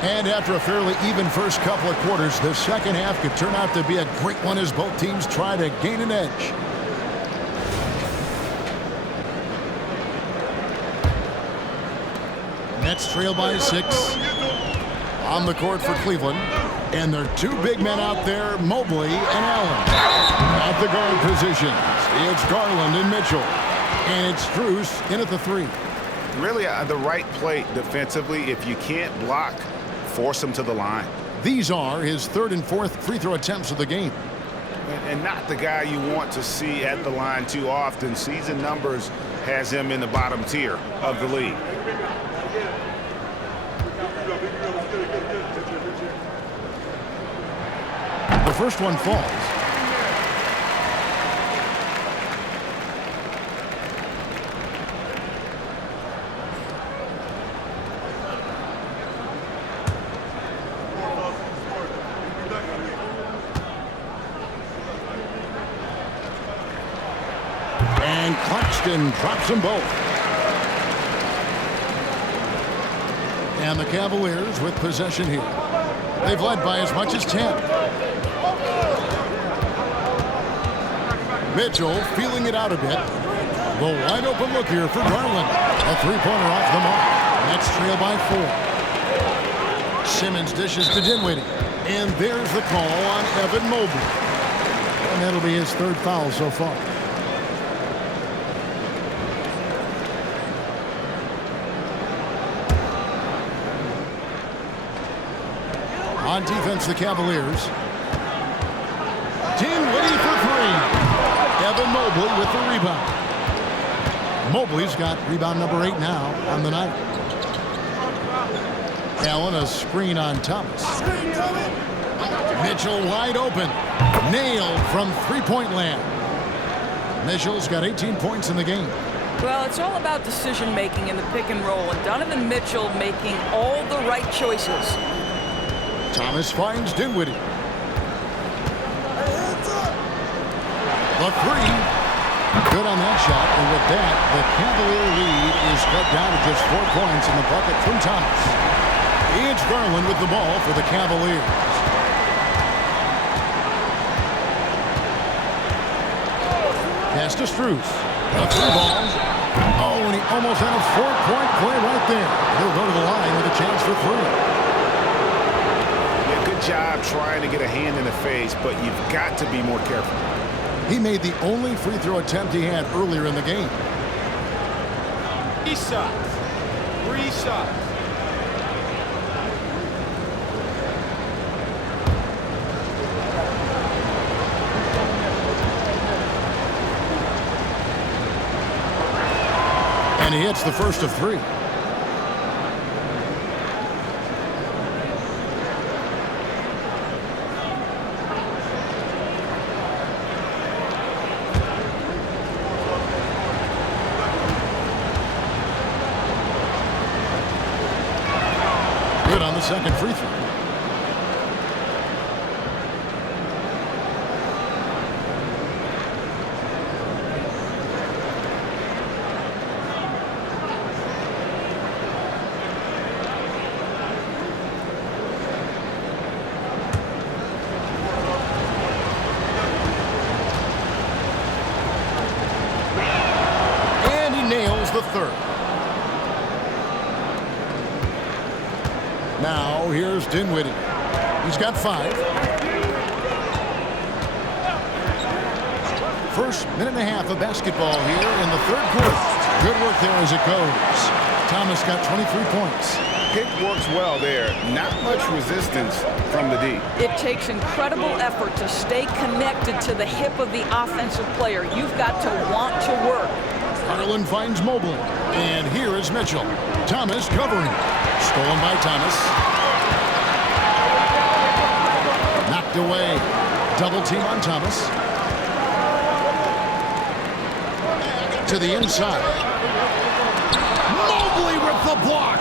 And after a fairly even first couple of quarters, the second half could turn out to be a great one as both teams try to gain an edge. Nets trail by 6. On the court for Cleveland. And there are two big men out there, Mobley and Allen. At the guard positions, it's Garland and Mitchell. And it's Strus in at the 3. Really, the right play defensively. If you can't block, force him to the line. These are his third and fourth free throw attempts of the game. And not the guy you want to see at the line too often. Season numbers has him in the bottom tier of the league. The first one falls. and drops them both. And the Cavaliers with possession here. They've led by as much as 10. Mitchell feeling it out a bit. The wide open look here for Garland. A three-pointer off the mark. Nets trail by 4. Simmons dishes to Dinwiddie. And there's the call on Evan Mobley. And that'll be his 3rd foul so far. On defense, the Cavaliers. Dinwiddie for 3. Evan Mobley with the rebound. Mobley's got rebound number 8 now on the night. Allen, a screen on Thomas. Mitchell wide open. Nailed from three-point land. Mitchell's got 18 points in the game. Well, it's all about decision-making in the pick and roll, and Donovan Mitchell making all the right choices. Thomas finds Dinwiddie. The 3. Good on that shot, and with that, the Cavalier lead is cut down to just 4 points in the bucket from Thomas. It's Garland with the ball for the Cavaliers. Pass to Strus. A 3-ball. Oh, and he almost had a 4-point play right there. He'll go to the line with a chance for 3. Yeah, good job trying to get a hand in the face, but you've got to be more careful. He made the only free throw attempt he had earlier in the game. 3 shots. 3 shots. And he hits the first of 3. Good on the second free throw. And he nails the 3rd. Now, here's Dinwiddie. He's got 5. First minute and a half of basketball here in the 3rd quarter. Good work there as it goes. Thomas got 23 points. Pick works well there. Not much resistance from the D. It takes incredible effort to stay connected to the hip of the offensive player. You've got to want to work. Garland finds Mobley. And here is Mitchell. Thomas covering. Stolen by Thomas. Knocked away. Double team on Thomas. To the inside. Mobley with the block.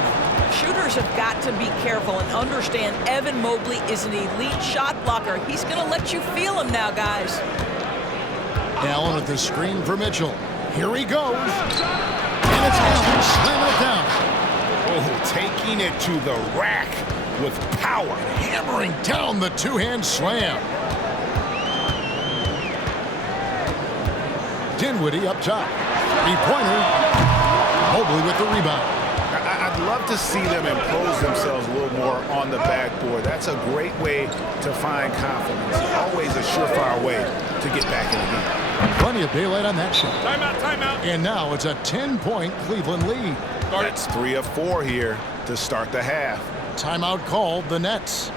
Shooters have got to be careful and understand Evan Mobley is an elite shot blocker. He's going to let you feel him now, guys. Allen with the screen for Mitchell. Here he goes. And it's Allen slamming it down. Oh, taking it to the rack with power. Hammering down the two-hand slam. Dinwiddie up top. Three-pointer. Mobley with the rebound. I'd love to see them impose themselves a little more on the backboard. That's a great way to find confidence. Always a surefire way to get back in the game. Plenty of daylight on that shot. Timeout, timeout. And now it's a 10-point Cleveland lead. That's 3 of 4 here to start the half. Timeout called the Nets.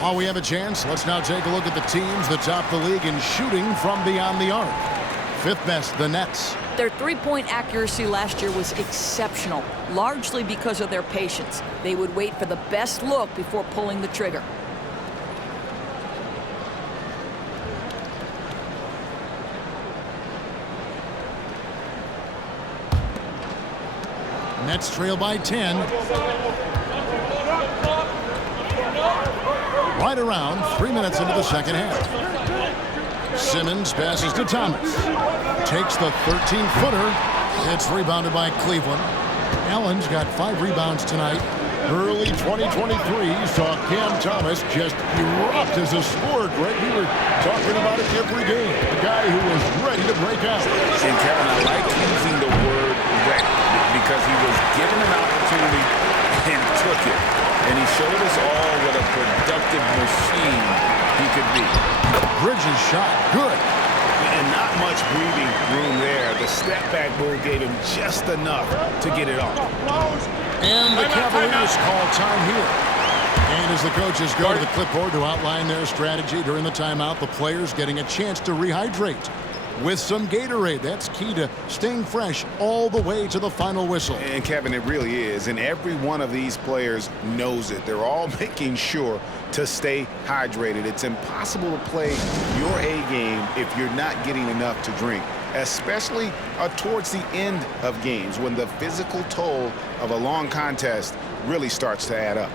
While we have a chance, let's now take a look at the teams that top the league in shooting from beyond the arc. Fifth best, the Nets. Their three-point accuracy last year was exceptional, largely because of their patience. They would wait for the best look before pulling the trigger. Nets trail by 10. Right around 3 minutes into the second half. Simmons passes to Thomas. Takes the 13-footer. It's rebounded by Cleveland. Allen's got 5 rebounds tonight. Early 2023 saw Cam Thomas just erupt as a scorer, Greg. We were talking about it every game. The guy who was ready to break out. And Kevin, I like using the word ready because he was given an opportunity and took it. And he showed us all what a productive machine he could be. Bridges shot good. And not much breathing room there. The step-back move gave him just enough to get it off. And the Cavaliers call time here. And as the coaches go to the clipboard to outline their strategy during the timeout, the players getting a chance to rehydrate with some Gatorade. That's key to staying fresh all the way to the final whistle. And Kevin, it really is. And every one of these players knows it. They're all making sure to stay hydrated. It's impossible to play your A game if you're not getting enough to drink, especially towards the end of games when the physical toll of a long contest really starts to add up.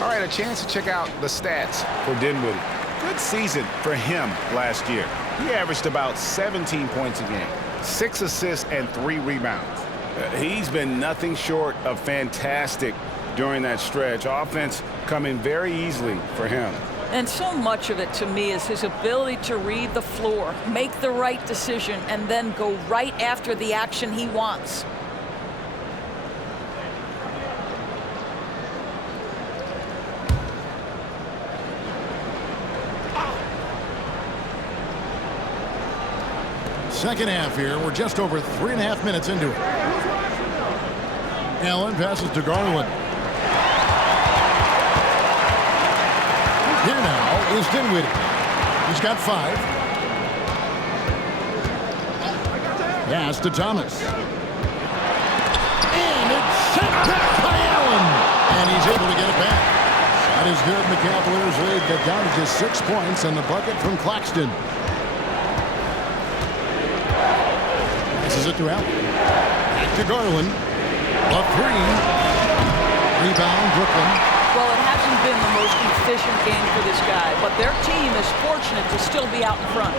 All right, a chance to check out the stats for Dinwiddie. Good season for him last year. He averaged about 17 points a game, 6 assists and 3 rebounds. He's been nothing short of fantastic during that stretch. Offense coming very easily for him. And so much of it, to me, is his ability to read the floor, make the right decision, and then go right after the action he wants. Second half here. We're just over 3.5 minutes into it. Allen passes to Garland. Here now is Dinwiddie. He's got 5. Pass to Thomas. And it's sent back by Allen. And he's able to get it back. That is good. The Cavaliers lead get down to just 6 points and the bucket from Claxton. Passes it to Allen. Back to Garland. A 3. Rebound, Brooklyn. Well, it hasn't been the most efficient game for this guy, but their team is fortunate to still be out in front.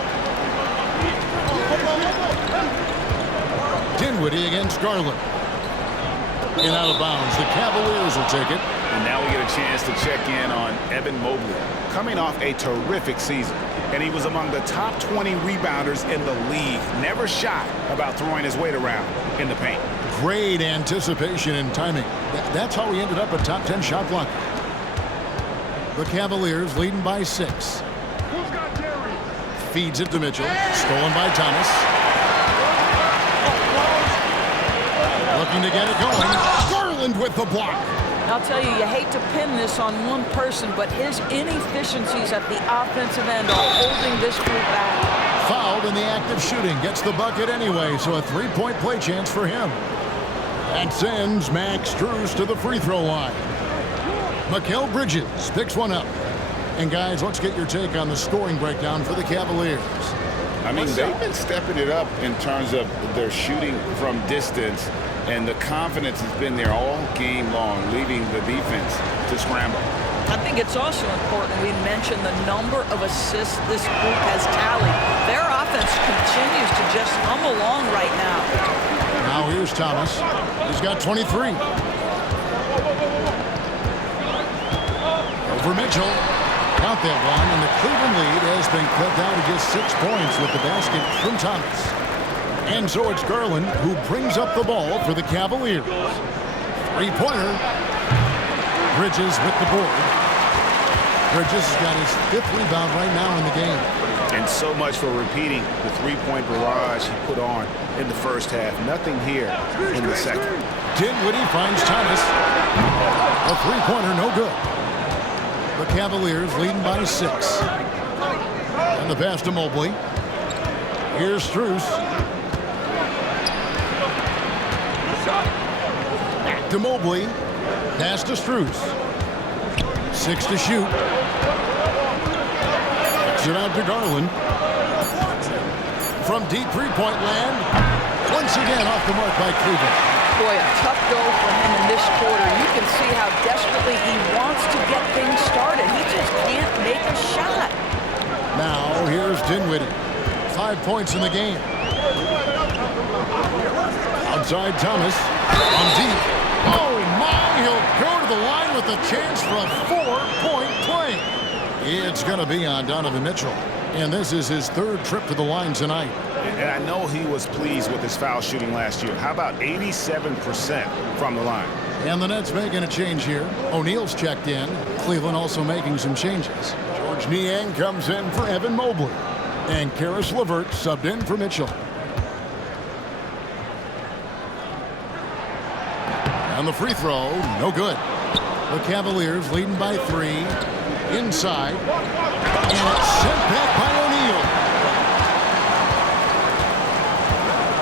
Dinwiddie against Garland. In out of bounds. The Cavaliers will take it. And now we get a chance to check in on Evan Mobley, coming off a terrific season. And he was among the top 20 rebounders in the league. Never shy about throwing his weight around in the paint. Great anticipation and timing. That's how he ended up a top 10 shot blocker. The Cavaliers leading by 6. Feeds it to Mitchell. Stolen by Thomas. Looking to get it going. Garland with the block. I'll tell you, you hate to pin this on one person, but his inefficiencies at the offensive end are holding this group back. Fouled in the act of shooting. Gets the bucket anyway, so a 3-point play chance for him. That sends Max Strus to the free throw line. Mikal Bridges picks one up. And guys, let's get your take on the scoring breakdown for the Cavaliers. I mean, they've been stepping it up in terms of their shooting from distance, and the confidence has been there all game long, leaving the defense to scramble. I think it's also important we mention the number of assists this group has tallied. Their offense continues to just hum along right now. Now here's Thomas. He's got 23. Over Mitchell. Count that one, and the Cleveland lead has been cut down to just 6 points with the basket from Thomas. And so it's Garland who brings up the ball for the Cavaliers. Three-pointer. Bridges with the board. Bridges has got his 5th rebound right now in the game. And so much for repeating the three-point barrage he put on in the first half. Nothing here in the second. Dinwiddie finds Thomas. A three-pointer, no good. The Cavaliers leading by 6. And the pass to Mobley. Here's Strus. Back to Mobley. Pass to Strus. 6 to shoot. Kicks it out to Garland. From deep three-point land. Once again off the mark by Cleveland. Boy, a tough go for him in this quarter. You can see how desperately he wants to get things started. He just can't make a shot. Now, here's Dinwiddie. 5 points in the game. Outside Thomas. On deep. Oh, my! He'll go to the line with a chance for a 4-point play. It's going to be on Donovan Mitchell. And this is his 3rd trip to the line tonight. And I know he was pleased with his foul shooting last year. How about 87% from the line? And the Nets making a change here. O'Neal's checked in. Cleveland also making some changes. George Niang comes in for Evan Mobley. And Karis LeVert subbed in for Mitchell. And the free throw, no good. The Cavaliers leading by 3. Inside. And it's sent back by O'Neal.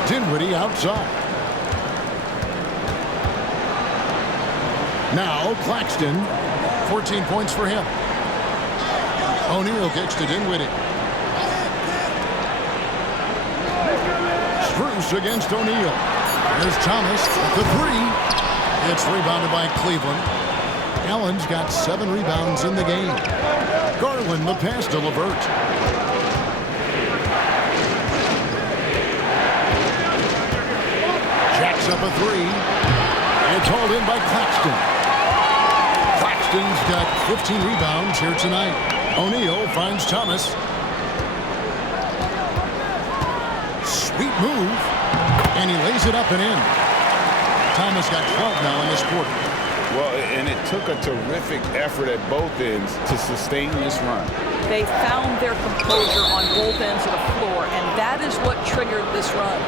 Dinwiddie outside. Now Claxton. 14 points for him. O'Neal kicks to Dinwiddie. Strus against O'Neal. There's Thomas at the 3. It's rebounded by Cleveland. Allen's got 7 rebounds in the game. Garland the pass to LeVert. Jacks up a 3. It's hauled in by Claxton. Claxton's got 15 rebounds here tonight. O'Neal finds Thomas. Sweet move. And he lays it up and in. Thomas got 12 now in this quarter. Well, and it took a terrific effort at both ends to sustain this run. They found their composure on both ends of the floor, and that is what triggered this run.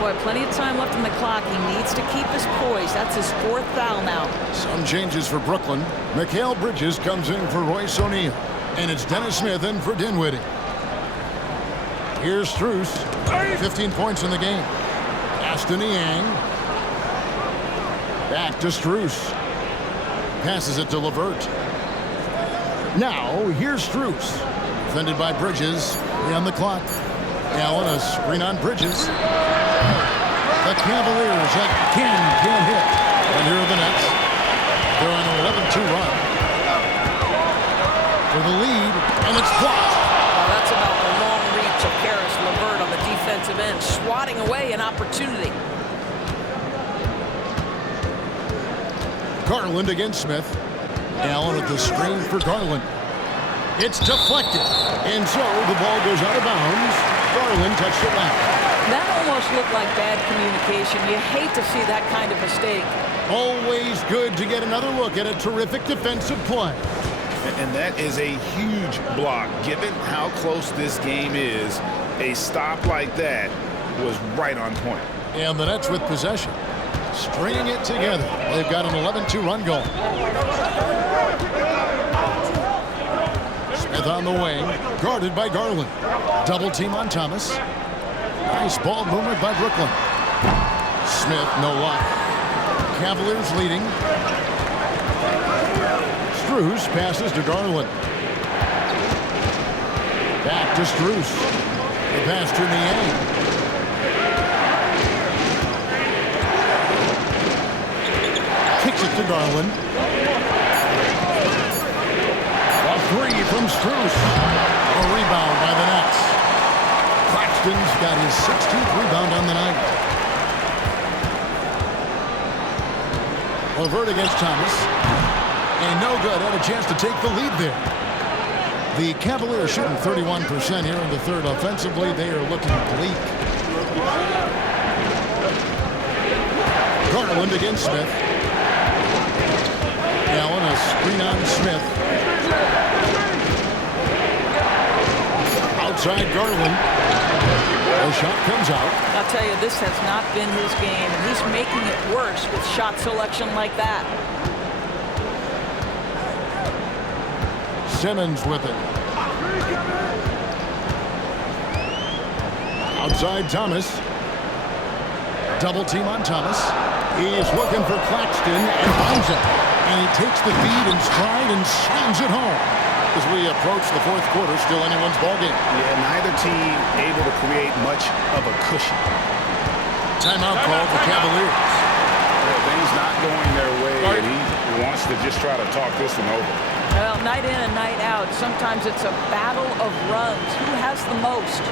Boy, plenty of time left on the clock. He needs to keep his poise. That's his 4th foul now. Some changes for Brooklyn. Mikal Bridges comes in for Royce O'Neal. And it's Dennis Smith in for Dinwiddie. Here's Strus. 15 points in the game. Aston Niang. Back to Strus. Passes it to LeVert. Now, here's Strus. Defended by Bridges. On the clock. Allen, a screen on Bridges. The Cavaliers again can't hit. And here are the Nets. They're on an 11-2 run. For the lead, and it's blocked. Well, that's about the long reach of Karis LeVert on the defensive end, swatting away an opportunity. Garland against Smith. Allen at the screen for Garland. It's deflected. And so the ball goes out of bounds. Garland touched it left. That almost looked like bad communication. You hate to see that kind of mistake. Always good to get another look at a terrific defensive play. And that is a huge block. Given how close this game is, a stop like that was right on point. And the Nets with possession. Stringing it together. They've got an 11-2 run going. Smith on the wing. Guarded by Garland. Double team on Thomas. Nice ball movement by Brooklyn. Smith, no luck. Cavaliers leading. Strus passes to Garland. Back to Strus. The pass to Niang. Kicks it to Garland. A three from Strus. A rebound by the Nets. Claxton's got his 16th rebound on the night. Levert against Thomas. And no good. Had a chance to take the lead there. The Cavaliers shooting 31% here in the third. Offensively, they are looking bleak. Garland against Smith. Allen, a screen on Smith. Outside Garland. The shot comes out. I'll tell you, this has not been his game, and he's making it worse with shot selection like that. Simmons with it. Outside Thomas. Double team on Thomas. He's looking for Claxton and finds it. And he takes the feed in stride and slams it home. As we approach the fourth quarter, still anyone's ballgame. Yeah, neither team able to create much of a cushion. Timeout call for Cavaliers. Things not going their way, and he wants to just try to talk this one over. Well, night in and night out, sometimes it's a battle of runs. Who has the most?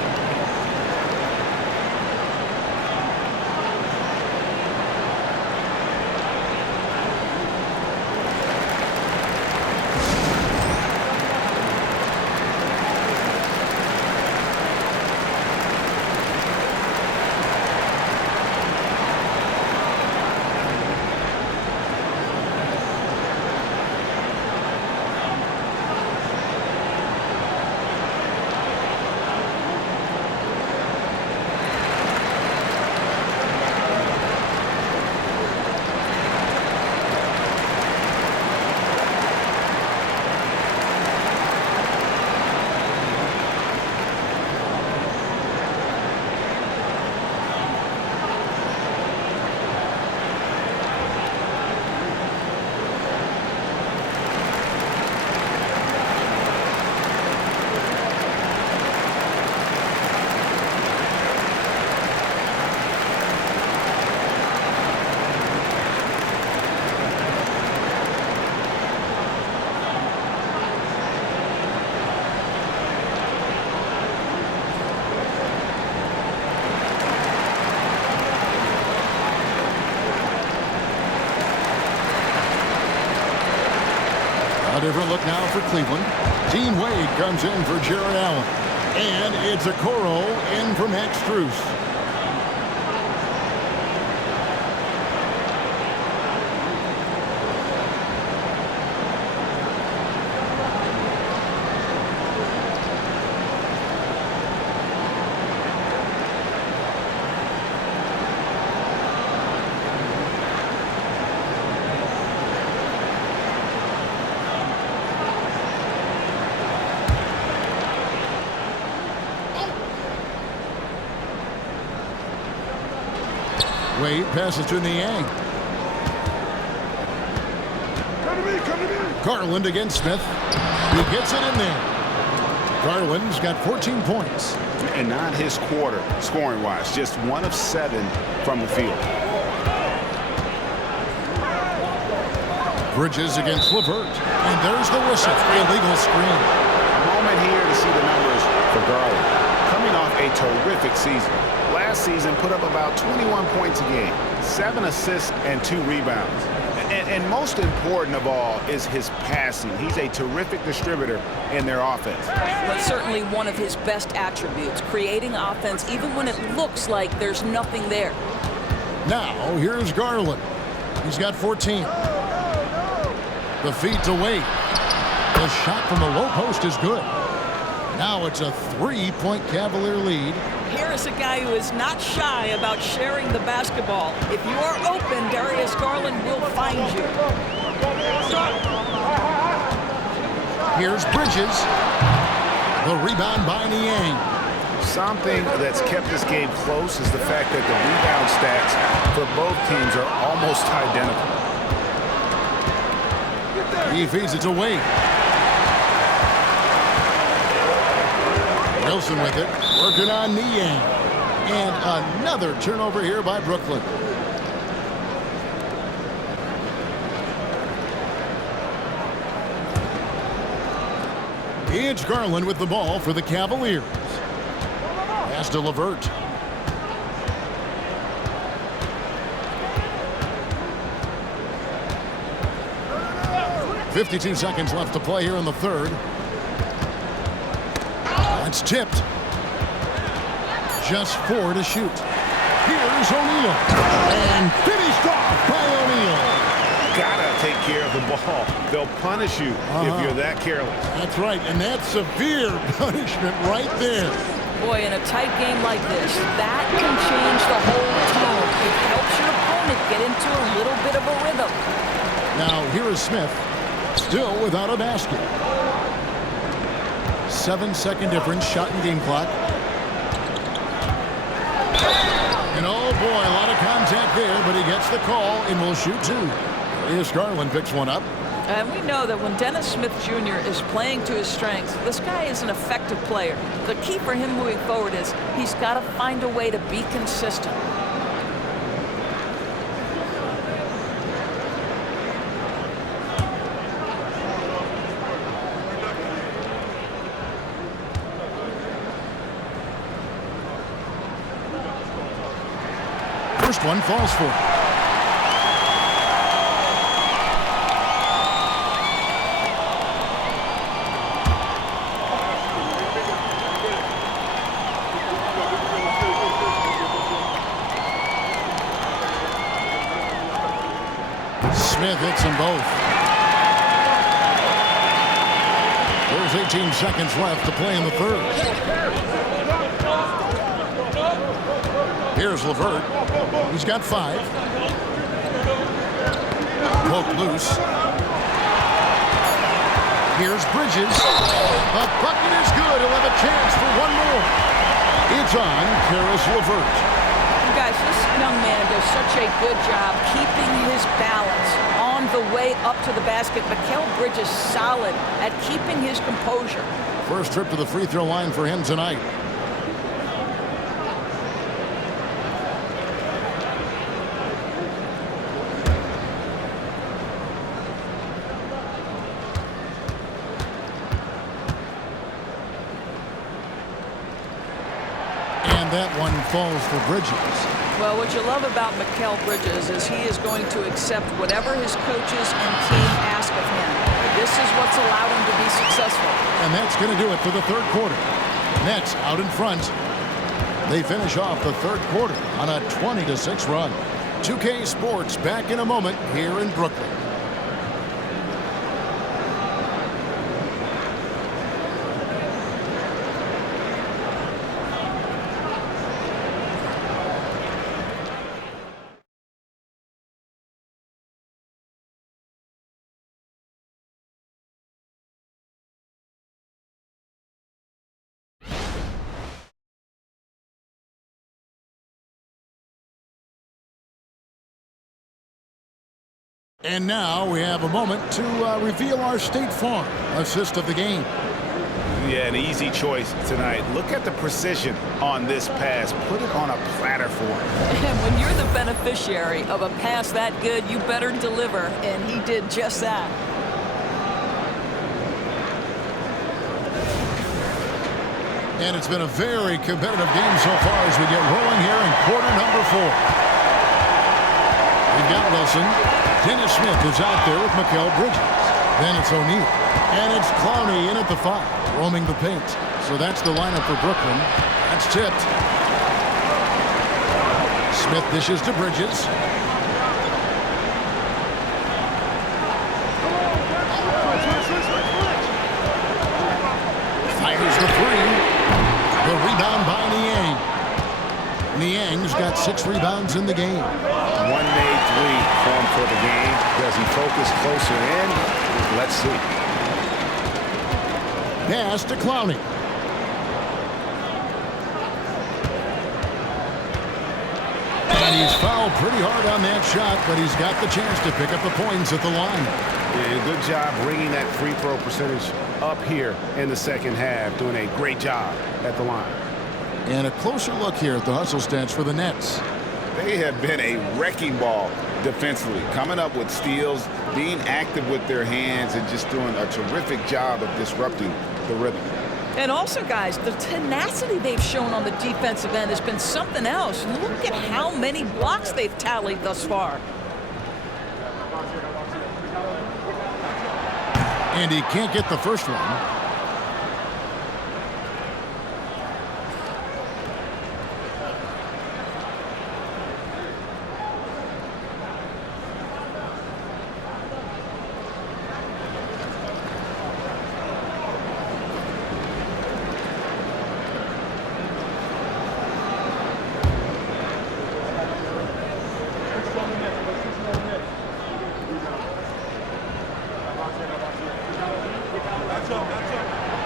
A different look now for Cleveland. Dean Wade comes in for Jared Allen. And it's a Okoro in for Max Strus. Wade passes to Niang. Garland against Smith. He gets it in there. Garland's got 14 points. And not his quarter, scoring-wise. Just 1 of 7 from the field. Bridges against Levert. And there's the whistle. Illegal screen. A moment here to see the numbers for Garland. Coming off a terrific season. Last season put up about 21 points a game, 7 assists and 2 rebounds. And most important of all is his passing. He's a terrific distributor in their offense. That's certainly one of his best attributes, creating offense even when it looks like there's nothing there. Now, here's Garland. He's got 14. The feed to Wade. The shot from the low post is good. Now it's a 3-point Cavalier lead. Here is a guy who is not shy about sharing the basketball. If you are open, Darius Garland will find you. Here's Bridges. The rebound by Niang. Something that's kept this game close is the fact that the rebound stats for both teams are almost identical. He feeds it away. Wilson with it, working on Niang. And another turnover here by Brooklyn. It's Garland with the ball for the Cavaliers. Pass to LeVert. .52 seconds left to play here in the third. That's tipped. Just 4 to shoot. Here's O'Neal. And finished off by O'Neal. Gotta take care of the ball. They'll punish you if you're that careless. That's right, and that's severe punishment right there. Boy, in a tight game like this, that can change the whole tone. It helps your opponent get into a little bit of a rhythm. Now, here is Smith, still without a basket. 7-second difference, shot and game clock. And oh boy, a lot of contact there, but he gets the call and will shoot 2. Here's Garland, picks one up. And we know that when Dennis Smith Jr. is playing to his strengths, this guy is an effective player. The key for him moving forward is he's got to find a way to be consistent. First one falls for him. Smith hits them both. There's 18 seconds left to play in the third. Here's LeVert. He's got 5. Poke loose. Here's Bridges. The bucket is good. He'll have a chance for one more. It's on Karis LeVert. Guys, this young man does such a good job keeping his balance on the way up to the basket. Mikal Bridges solid at keeping his composure. First trip to the free throw line for him tonight. And that one falls for Bridges. Well, what you love about Mikal Bridges is he is going to accept whatever his coaches and team ask of him. This is what's allowed him to be successful. And that's going to do it for the third quarter. Nets out in front. They finish off the third quarter on a 20-6 run. 2K Sports back in a moment here in Brooklyn. And now we have a moment to reveal our State Farm assist of the game. Yeah, an easy choice tonight. Look at the precision on this pass. Put it on a platter for him. And when you're the beneficiary of a pass that good, you better deliver. And he did just that. And it's been a very competitive game so far as we get rolling here in quarter number 4. We've got Wilson. Dennis Smith is out there with Mikal Bridges. Then it's O'Neal. And it's Clowney in at the 5, roaming the paint. So that's the lineup for Brooklyn. That's tipped. Smith dishes to Bridges. Fires the 3. The rebound by Niang. Niang's got 6 rebounds in the game. One made 3 for the game. Does he focus closer in? Let's see. Pass to Clowney. And he's fouled pretty hard on that shot, but he's got the chance to pick up the points at the line. Yeah, good job bringing that free throw percentage up here in the second half. Doing a great job at the line. And a closer look here at the hustle stats for the Nets. They have been a wrecking ball defensively, coming up with steals, being active with their hands, and just doing a terrific job of disrupting the rhythm. And also, guys, the tenacity they've shown on the defensive end has been something else. Look at how many blocks they've tallied thus far. And he can't get the first one.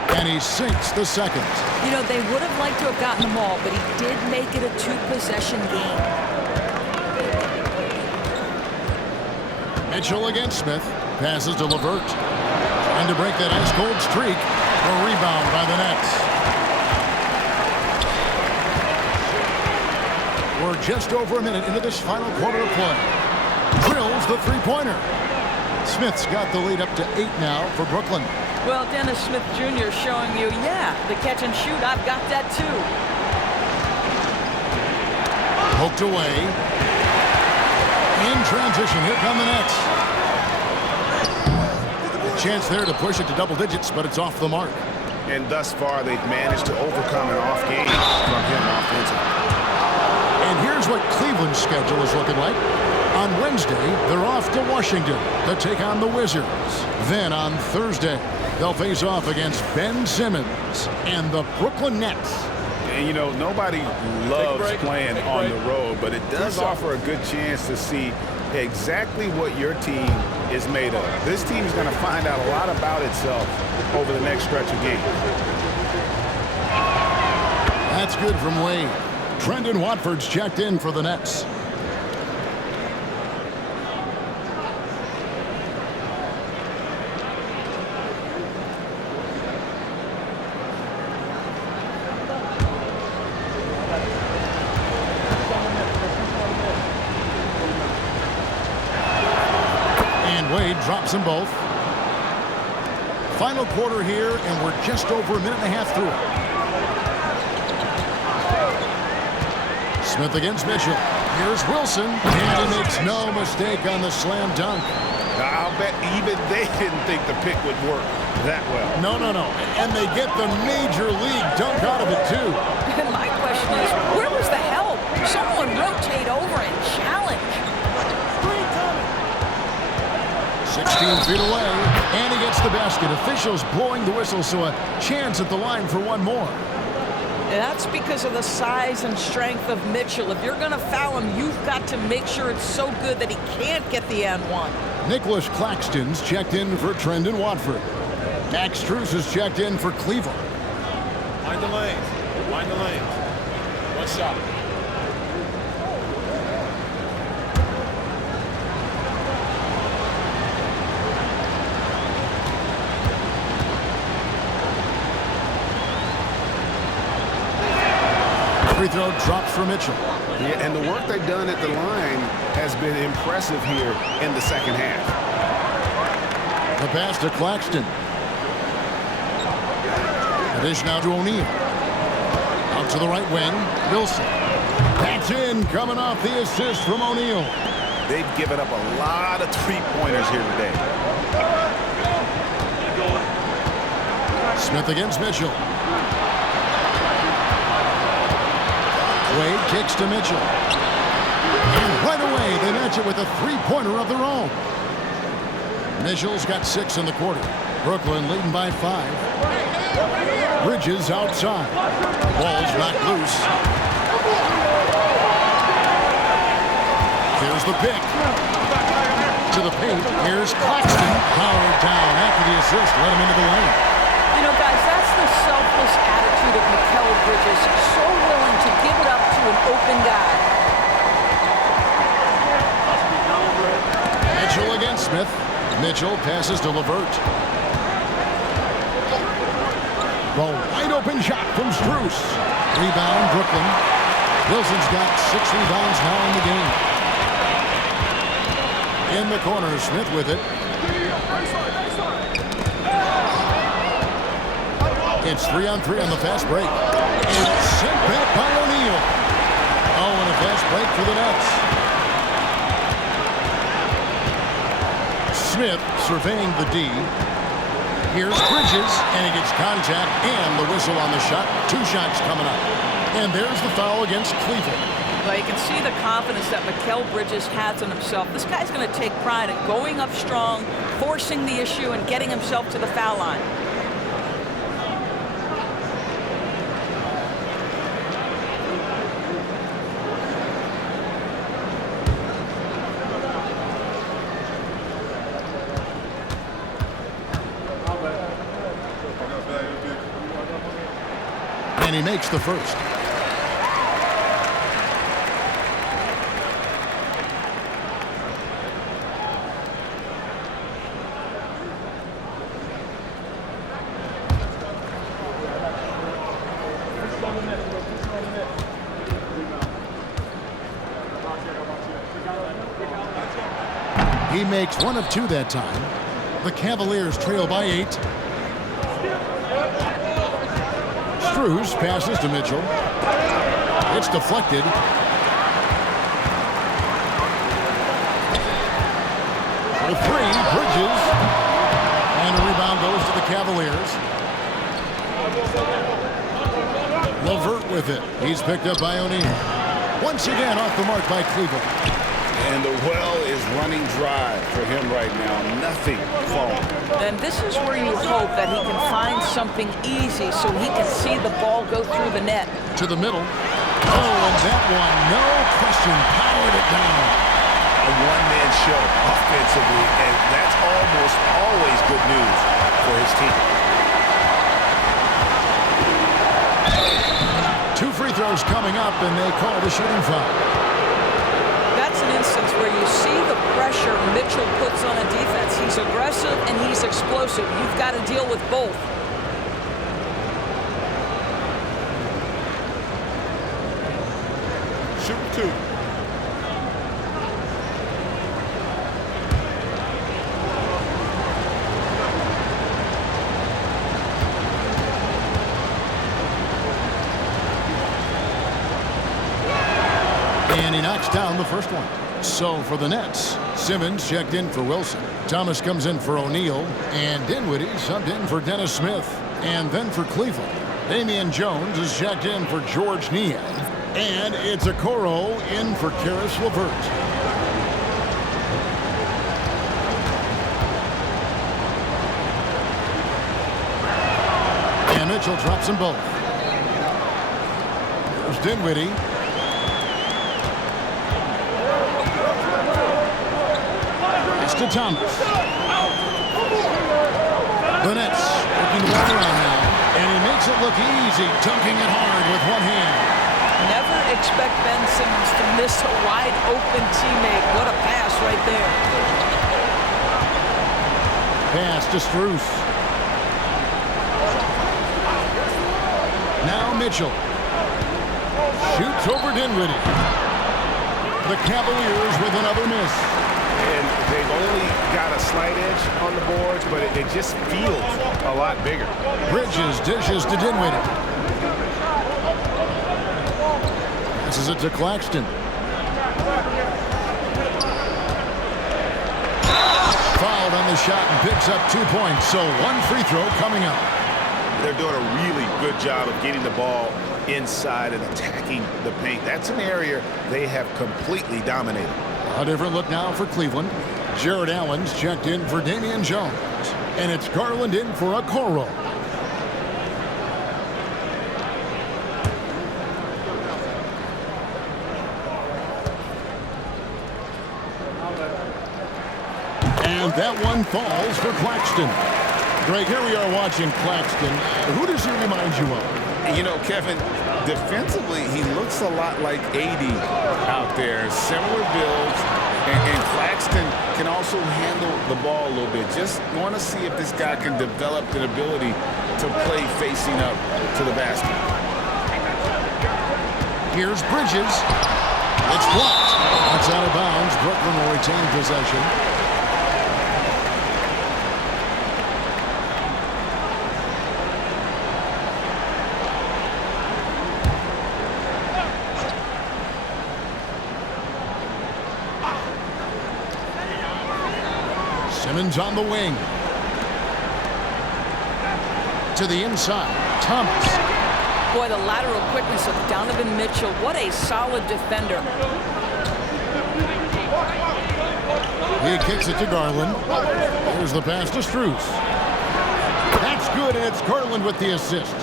And he sinks the second. You know, they would have liked to have gotten them all, but he did make it a two-possession game. Mitchell against Smith. Passes to LeVert. Trying to break that ice-cold streak. A rebound by the Nets. We're just over a minute into this final quarter of play. Drills the three-pointer. Smith's got the lead up to 8 now for Brooklyn. Well, Dennis Smith Jr. showing you, yeah, the catch and shoot, I've got that too. Poked away. In transition, here come the Nets. A chance there to push it to double digits, but it's off the mark. And thus far, they've managed to overcome an off game from him offensively. And here's what Cleveland's schedule is looking like. On Wednesday, they're off to Washington to take on the Wizards. Then on Thursday, they'll face off against Ben Simmons and the Brooklyn Nets. And, you know, nobody loves playing on the road, but it does offer a good chance to see exactly what your team is made of. This team is going to find out a lot about itself over the next stretch of games. That's good from Wade. Trendon Watford's checked in for the Nets. Wade drops them both. Final quarter here, and we're just over a minute and a half through it. Smith against Mitchell. Here's Wilson, and he makes no mistake on the slam dunk. I'll bet even they didn't think the pick would work that well. No. And they get the major league dunk out of it, too. And my question is, where was the help? Someone rotate over and challenge. 16 feet away, and he gets the basket. Officials blowing the whistle, so a chance at the line for one more. And that's because of the size and strength of Mitchell. If you're going to foul him, you've got to make sure it's so good that he can't get the and one. Nicholas Claxton's checked in for Trendon Watford. Max Strus is checked in for Cleveland. Mind the lanes. Mind the lanes. One shot. Free throw drops for Mitchell. Yeah, and the work they've done at the line has been impressive here in the second half. The pass to Claxton. The dish now to O'Neal. Out to the right wing, Wilson. That's in, coming off the assist from O'Neal. They've given up a lot of three-pointers here today. Smith against Mitchell. Wade kicks to Mitchell. And right away, they match it with a three-pointer of their own. Mitchell's got 6 in the quarter. Brooklyn leading by 5. Bridges outside. Ball's knocked loose. Here's the pick. To the paint. Here's Claxton. Powered down after the assist. Let him into the lane. You know, guys, that's the selfless attitude of Mikal Bridges. So willing to give it up to an open guy. Smith. Mitchell passes to LeVert. The wide open shot from Strus. Rebound, Brooklyn. Wilson's got 6 rebounds now in the game. In the corner, Smith with it. It's 3-on-3 on the fast break. And it's sent back by O'Neal. Oh, and a fast break for the Nets. Smith surveying the D. Here's Bridges, and he gets contact and the whistle on the shot. 2 shots coming up. And there's the foul against Cleveland. Well, you can see the confidence that Mikal Bridges has in himself. This guy's going to take pride in going up strong, forcing the issue, and getting himself to the foul line. And he makes the first. He makes 1 of 2 that time. The Cavaliers trail by 8. Strus passes to Mitchell. It's deflected. For 3, Bridges. And a rebound goes to the Cavaliers. LeVert with it. He's picked up by O'Neal. Once again off the mark by Cleveland. And the well is running dry for him right now. Nothing falling. And this is where you hope that he can find something easy so he can see the ball go through the net. To the middle. Oh, and that one, no question, powered it down. A one-man show offensively, and that's almost always good news for his team. 2 free throws coming up, and they call the shooting foul. That's an instance where you see the pressure Mitchell puts on a defense. He's aggressive and he's explosive. You've got to deal with both. Shoot 2. And he knocks down the first one. So for the Nets, Simmons checked in for Wilson. Thomas comes in for O'Neal. And Dinwiddie subbed in for Dennis Smith. And then for Cleveland, Damian Jones is checked in for George Niang. And it's Okoro in for Karis LeVert. And Mitchell drops them both. There's Dinwiddie. To Thomas. The Nets looking to walk around now, and he makes it look easy, dunking it hard with one hand. Never expect Ben Simmons to miss a wide open teammate. What a pass right there. Pass to Strus. Now Mitchell. Shoots over Dinwiddie. The Cavaliers with another miss. And they've only got a slight edge on the boards, but it just feels a lot bigger. Bridges dishes to Dinwiddie. Passes it to Claxton. Fouled on the shot and picks up 2 points. So 1 free throw coming up. They're doing a really good job of getting the ball inside and attacking the paint. That's an area they have completely dominated. A different look now for Cleveland. Jared Allen's checked in for Damian Jones. And it's Garland in for Okoro. And that one falls for Claxton. Greg, here we are watching Claxton. Who does he remind you of? You know, Kevin, defensively, he looks a lot like AD out there. Similar builds, And Claxton can also handle the ball a little bit. Just want to see if this guy can develop an ability to play facing up to the basket. Here's Bridges. It's blocked. That's out of bounds. Brooklyn will retain possession. Simmons on the wing. To the inside. Thomas. Boy, the lateral quickness of Donovan Mitchell. What a solid defender. He kicks it to Garland. Here's the pass to Strus. That's good, and it's Garland with the assist.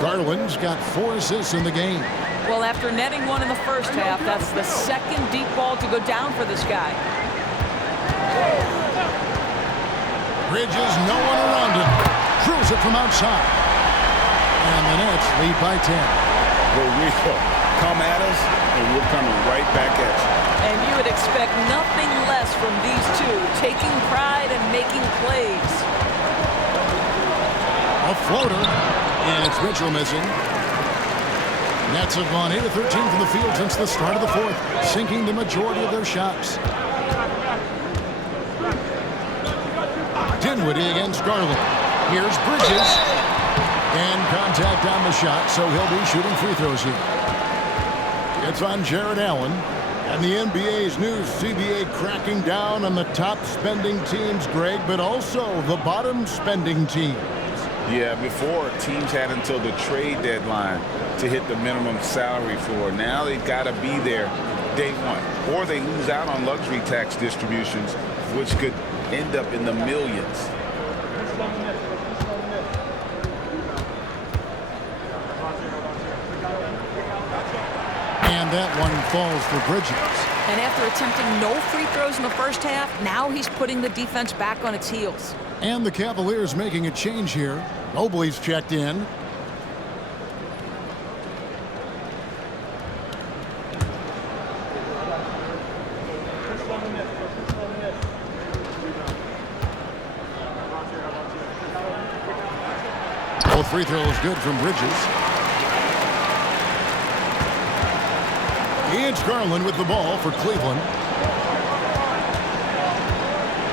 Garland's got 4 assists in the game. Well, after netting one in the first half, that's the second deep ball to go down for this guy. Bridges, no one around him. Drills it from outside. And the Nets lead by 10. Here we go. Come at us, and we're coming right back at you. And you would expect nothing less from these two, taking pride and making plays. A floater, and it's Mitchell missing. Nets have gone 8 of 13 from the field since the start of the fourth, sinking the majority of their shots. Dinwiddie against Garland. Here's Bridges. And contact on the shot, so he'll be shooting free throws here. It's on Jared Allen. And the NBA's new CBA cracking down on the top spending teams, Greg, but also the bottom spending teams. Yeah, before teams had until the trade deadline to hit the minimum salary floor. Now they've got to be there day one, or they lose out on luxury tax distributions, which could end up in the millions. And that one falls for Bridges. And after attempting no free throws in the first half, now he's putting the defense back on its heels. And the Cavaliers making a change here. Mobley's checked in. Both free throws good from Bridges. It's Garland with the ball for Cleveland.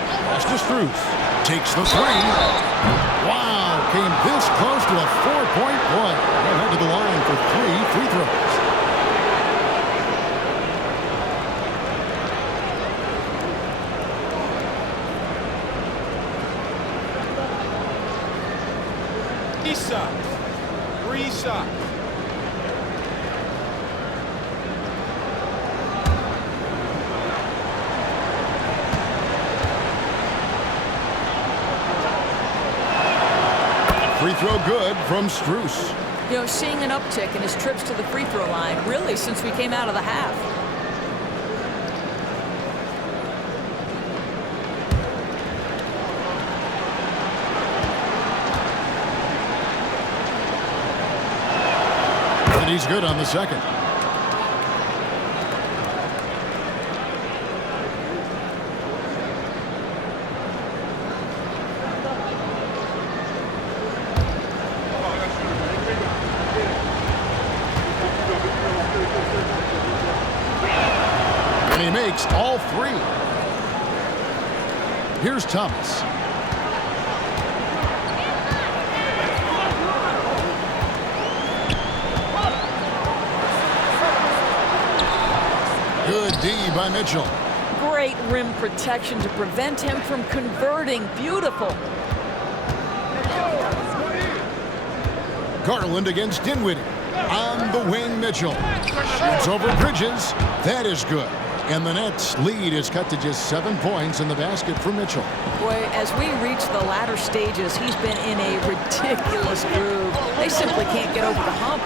Pass to Strus. Takes the three. Wow, came this close to a 4-point play. They'll head to the line for 3 free throws. Three shots. Free throw good from Strus. You know, seeing an uptick in his trips to the free throw line, really, since we came out of the half. And he's good on the second. And he makes all 3. Here's Thomas. Good D by Mitchell. Great rim protection to prevent him from converting. Beautiful. Garland against Dinwiddie. On the wing, Mitchell. Shoots over Bridges. That is good. And the Nets' lead is cut to just 7 points in the basket for Mitchell. Boy, as we reach the latter stages, he's been in a ridiculous groove. They simply can't get over the hump.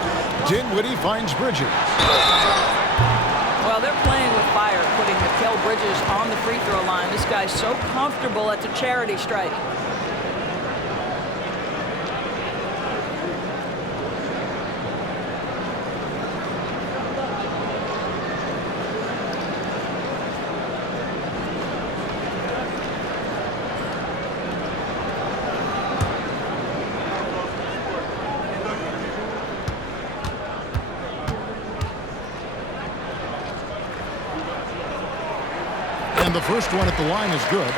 Dinwiddie finds Bridges. Well, they're playing with fire, putting Mikal Bridges on the free throw line. This guy's so comfortable at the charity stripe. And the first one at the line is good.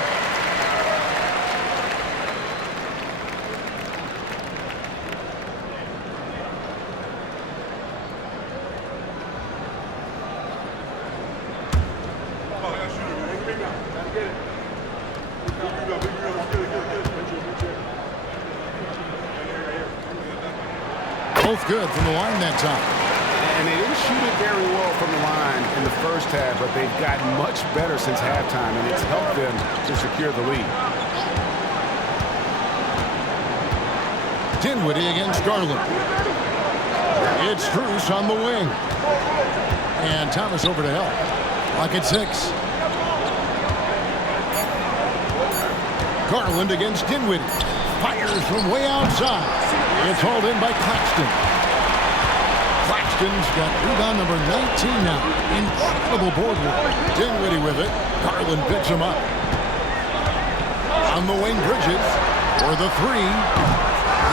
Both good from the line that time. And they didn't shoot it very well from the line in the first half, but they've gotten much better since halftime, and it's helped them to secure the lead. Dinwiddie against Garland. It's Strus on the wing. And Thomas over to help. Lock at 6. Garland against Dinwiddie. Fires from way outside. It's hauled in by Claxton. Claxton's got rebound number 19 now. Incredible board work. Dinwiddie with it. Garland picks him up. On the wing, Bridges for the 3.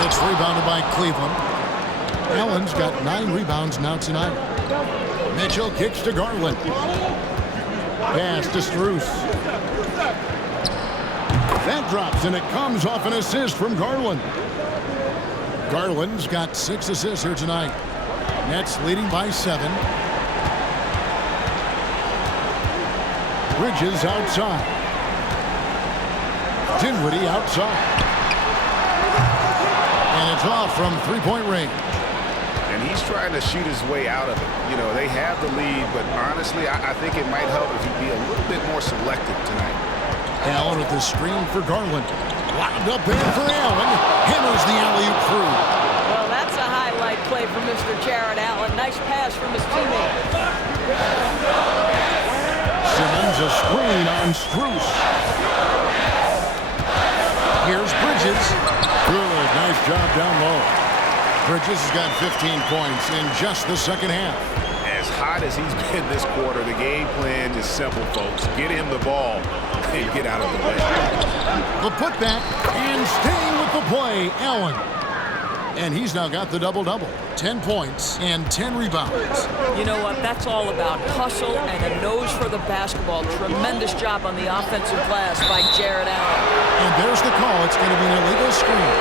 It's rebounded by Cleveland. Allen's got 9 rebounds now tonight. Mitchell kicks to Garland. Pass to Strus. That drops, and it comes off an assist from Garland. Garland's got 6 assists here tonight. Nets leading by 7. Bridges outside. Dinwiddie outside. And it's off from three-point range. And he's trying to shoot his way out of it. You know, they have the lead, but honestly, I think it might help if he'd be a little bit more selective tonight. Allen with the screen for Garland. Lined up there for Allen. Hammers the alley-oop through. Well, that's a highlight play for Mr. Jared Allen. Nice pass from his teammate. Simmons a screen on Strus. Here's Bridges. Good, nice job down low. Bridges has got 15 points in just the second half. As hot as he's been this quarter, the game plan is simple, folks. Get him the ball and get out of the way. The putback and staying with the play, Allen. And he's now got the double-double. 10 points and 10 rebounds. You know what? That's all about hustle and a nose for the basketball. Tremendous job on the offensive glass by Jared Allen. And there's the call. It's going to be an illegal screen.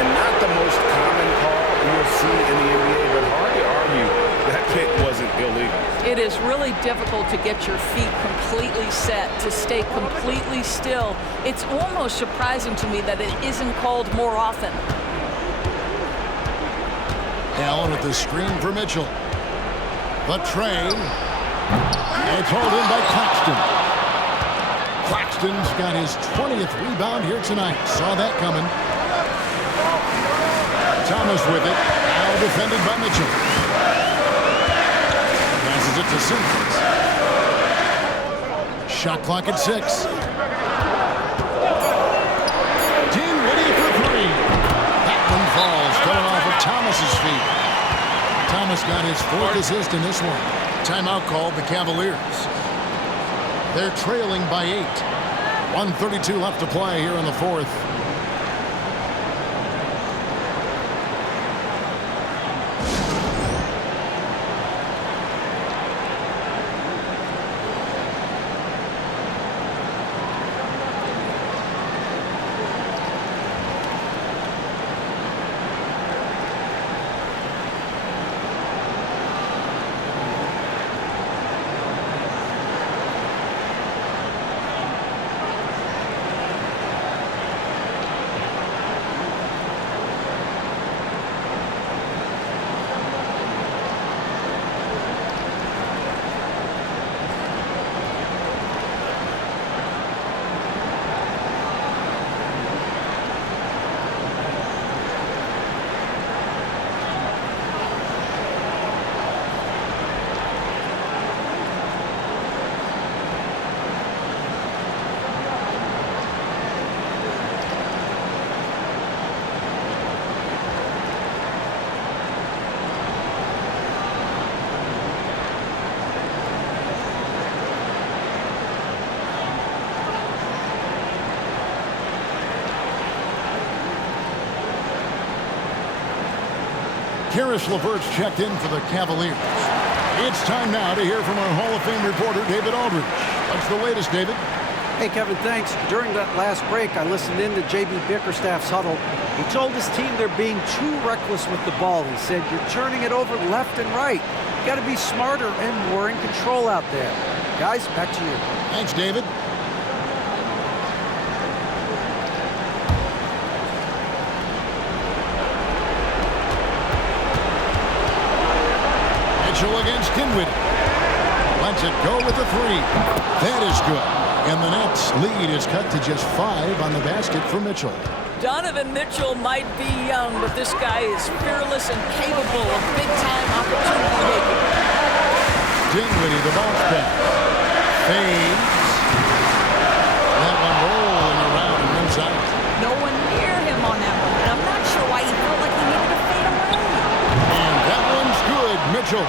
And not the most common call you'll see in the NBA, but hard to argue that pick wasn't illegal. It is really difficult to get your feet completely set, to stay completely still. It's almost surprising to me that it isn't called more often. Allen with the screen for Mitchell. The tray. It's hauled in by Claxton. Claxton's got his 20th rebound here tonight. Saw that coming. Thomas with it. Now defended by Mitchell. Passes it to Simmons. Shot clock at 6. Dinwiddie for 3. That one falls, coming off of Thomas's feet. Thomas got his 4th assist in this one. Timeout called the Cavaliers. They're trailing by 8. 1:32 left to play here in the 4th. Karis LeVert's checked in for the Cavaliers. It's time now to hear from our Hall of Fame reporter, David Aldridge. What's the latest, David? Hey, Kevin, thanks. During that last break, I listened in to J.B. Bickerstaff's huddle. He told his team they're being too reckless with the ball. He said, you're turning it over left and right. You got to be smarter and more in control out there. Guys, back to you. Thanks, David. Mitchell against Dinwiddie. Lets it go with the three. That is good. And the Nets lead is cut to just 5 on the basket for Mitchell. Donovan Mitchell might be young, but this guy is fearless and capable of big-time opportunity making. Dinwiddie, the bounce pass. Fades. That one rolling around and moves out. No one near him on that one, and I'm not sure why he felt like he needed to fade away. And that one's good, Mitchell.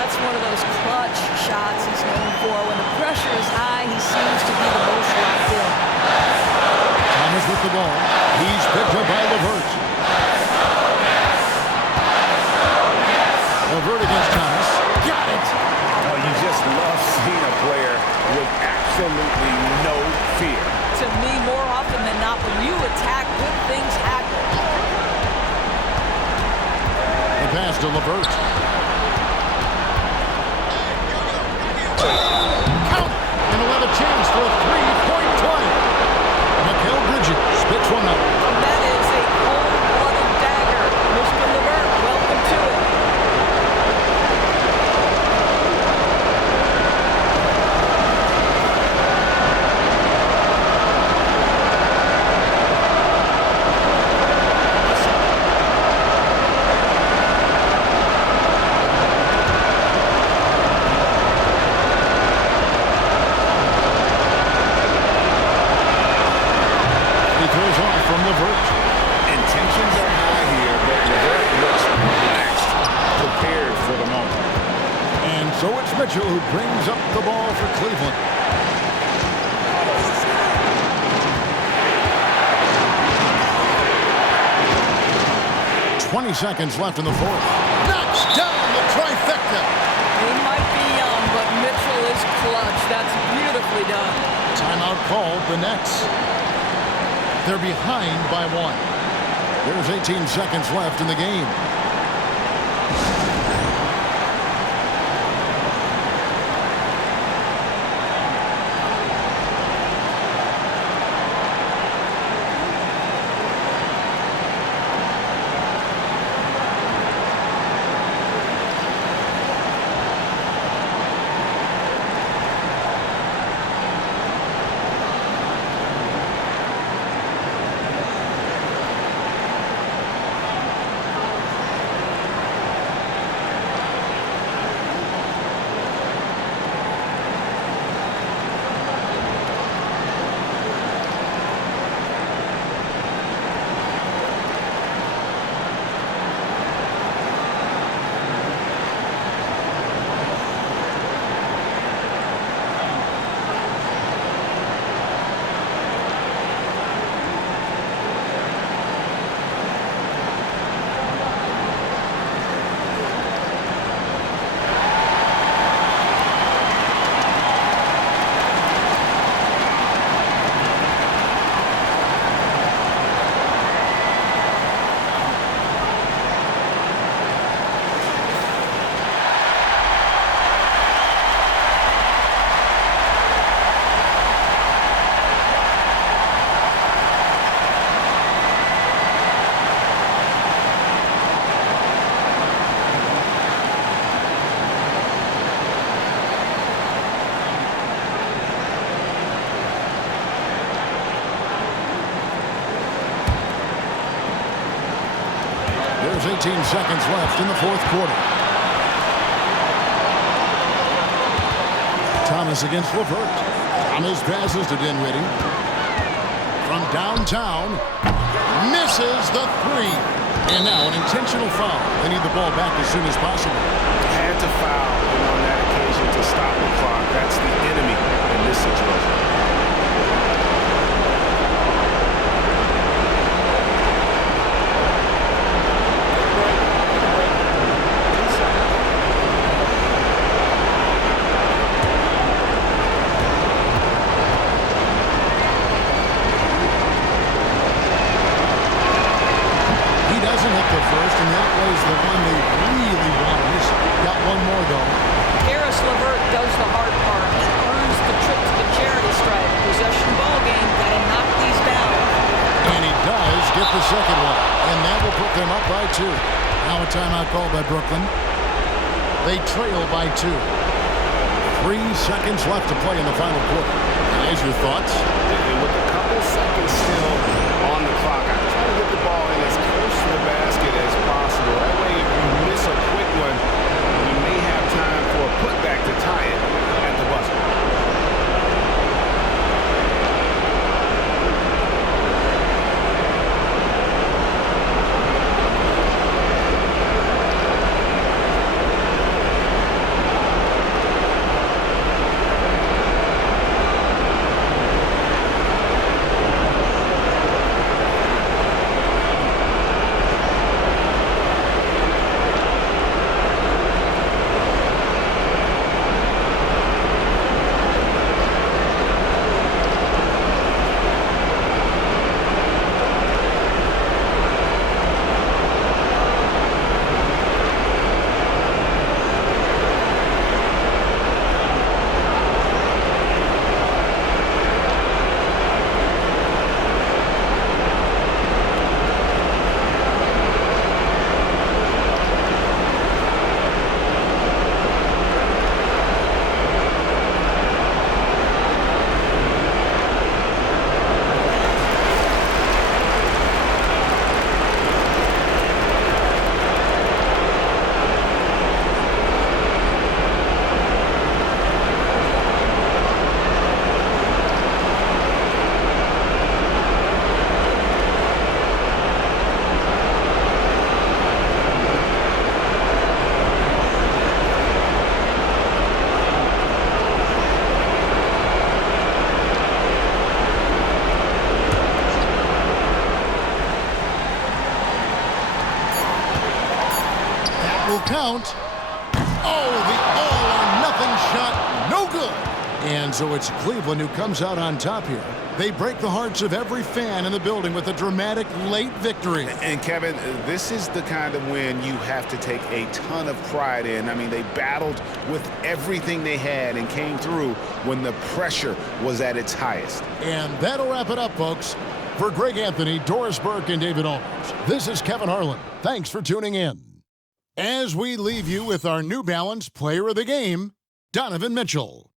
That's one of those clutch shots he's known for. When the pressure is high, he seems to be the most locked in. Thomas with the ball. He's picked up by LeVert. LeVert against Thomas. Got it! Oh, you just love seeing a player with absolutely no fear. To me, more often than not, when you attack, good things happen. The pass to LeVert. Count! And he'll have a chance for a three-point play. Mikal Bridges spits one up. That is a cold-blooded dagger. Mr. LeVert, welcome to it. He throws off from LeVert. Intentions are high here, but LeVert looks relaxed, prepared for the moment. And so it's Mitchell who brings up the ball for Cleveland. .20 left in the fourth. Knocks down the trifecta. He might be young, but Mitchell is clutch. That's beautifully done. Timeout called the Nets. They're behind by 1. There's 18 seconds left in the game. There's 18 seconds left in the fourth quarter. Thomas against LeVert. Thomas passes to Dinwiddie. From downtown, misses the three. And now an intentional foul. They need the ball back as soon as possible. Had to foul on that occasion to stop the clock. That's the enemy in this situation. doesn't hit the first, and that plays the one they really want. He's got one more, though. Karis LeVert does the hard part and earns the trip to the charity stripe. Possession ball game. Got to knock these down. And he does get the second one, and that will put them up by 2. Now a timeout called by Brooklyn. They trail by 2. 3 seconds left to play in the final quarter. Guys, your thoughts? And with a couple seconds still on the clock, I try to get the ball in as close to the basket as possible. That way, if you miss a quick one, you may have time for a putback to tie it at the buzzer. Count. Oh, the all-or-nothing shot, no good. And so it's Cleveland who comes out on top here. They break the hearts of every fan in the building with a dramatic late victory. And Kevin, this is the kind of win you have to take a ton of pride in. I mean, they battled with everything they had and came through when the pressure was at its highest. And that'll wrap it up, folks. For Greg Anthony, Doris Burke, and David Aldridge, this is Kevin Harlan. Thanks for tuning in. As we leave you with our New Balance Player of the Game, Donovan Mitchell.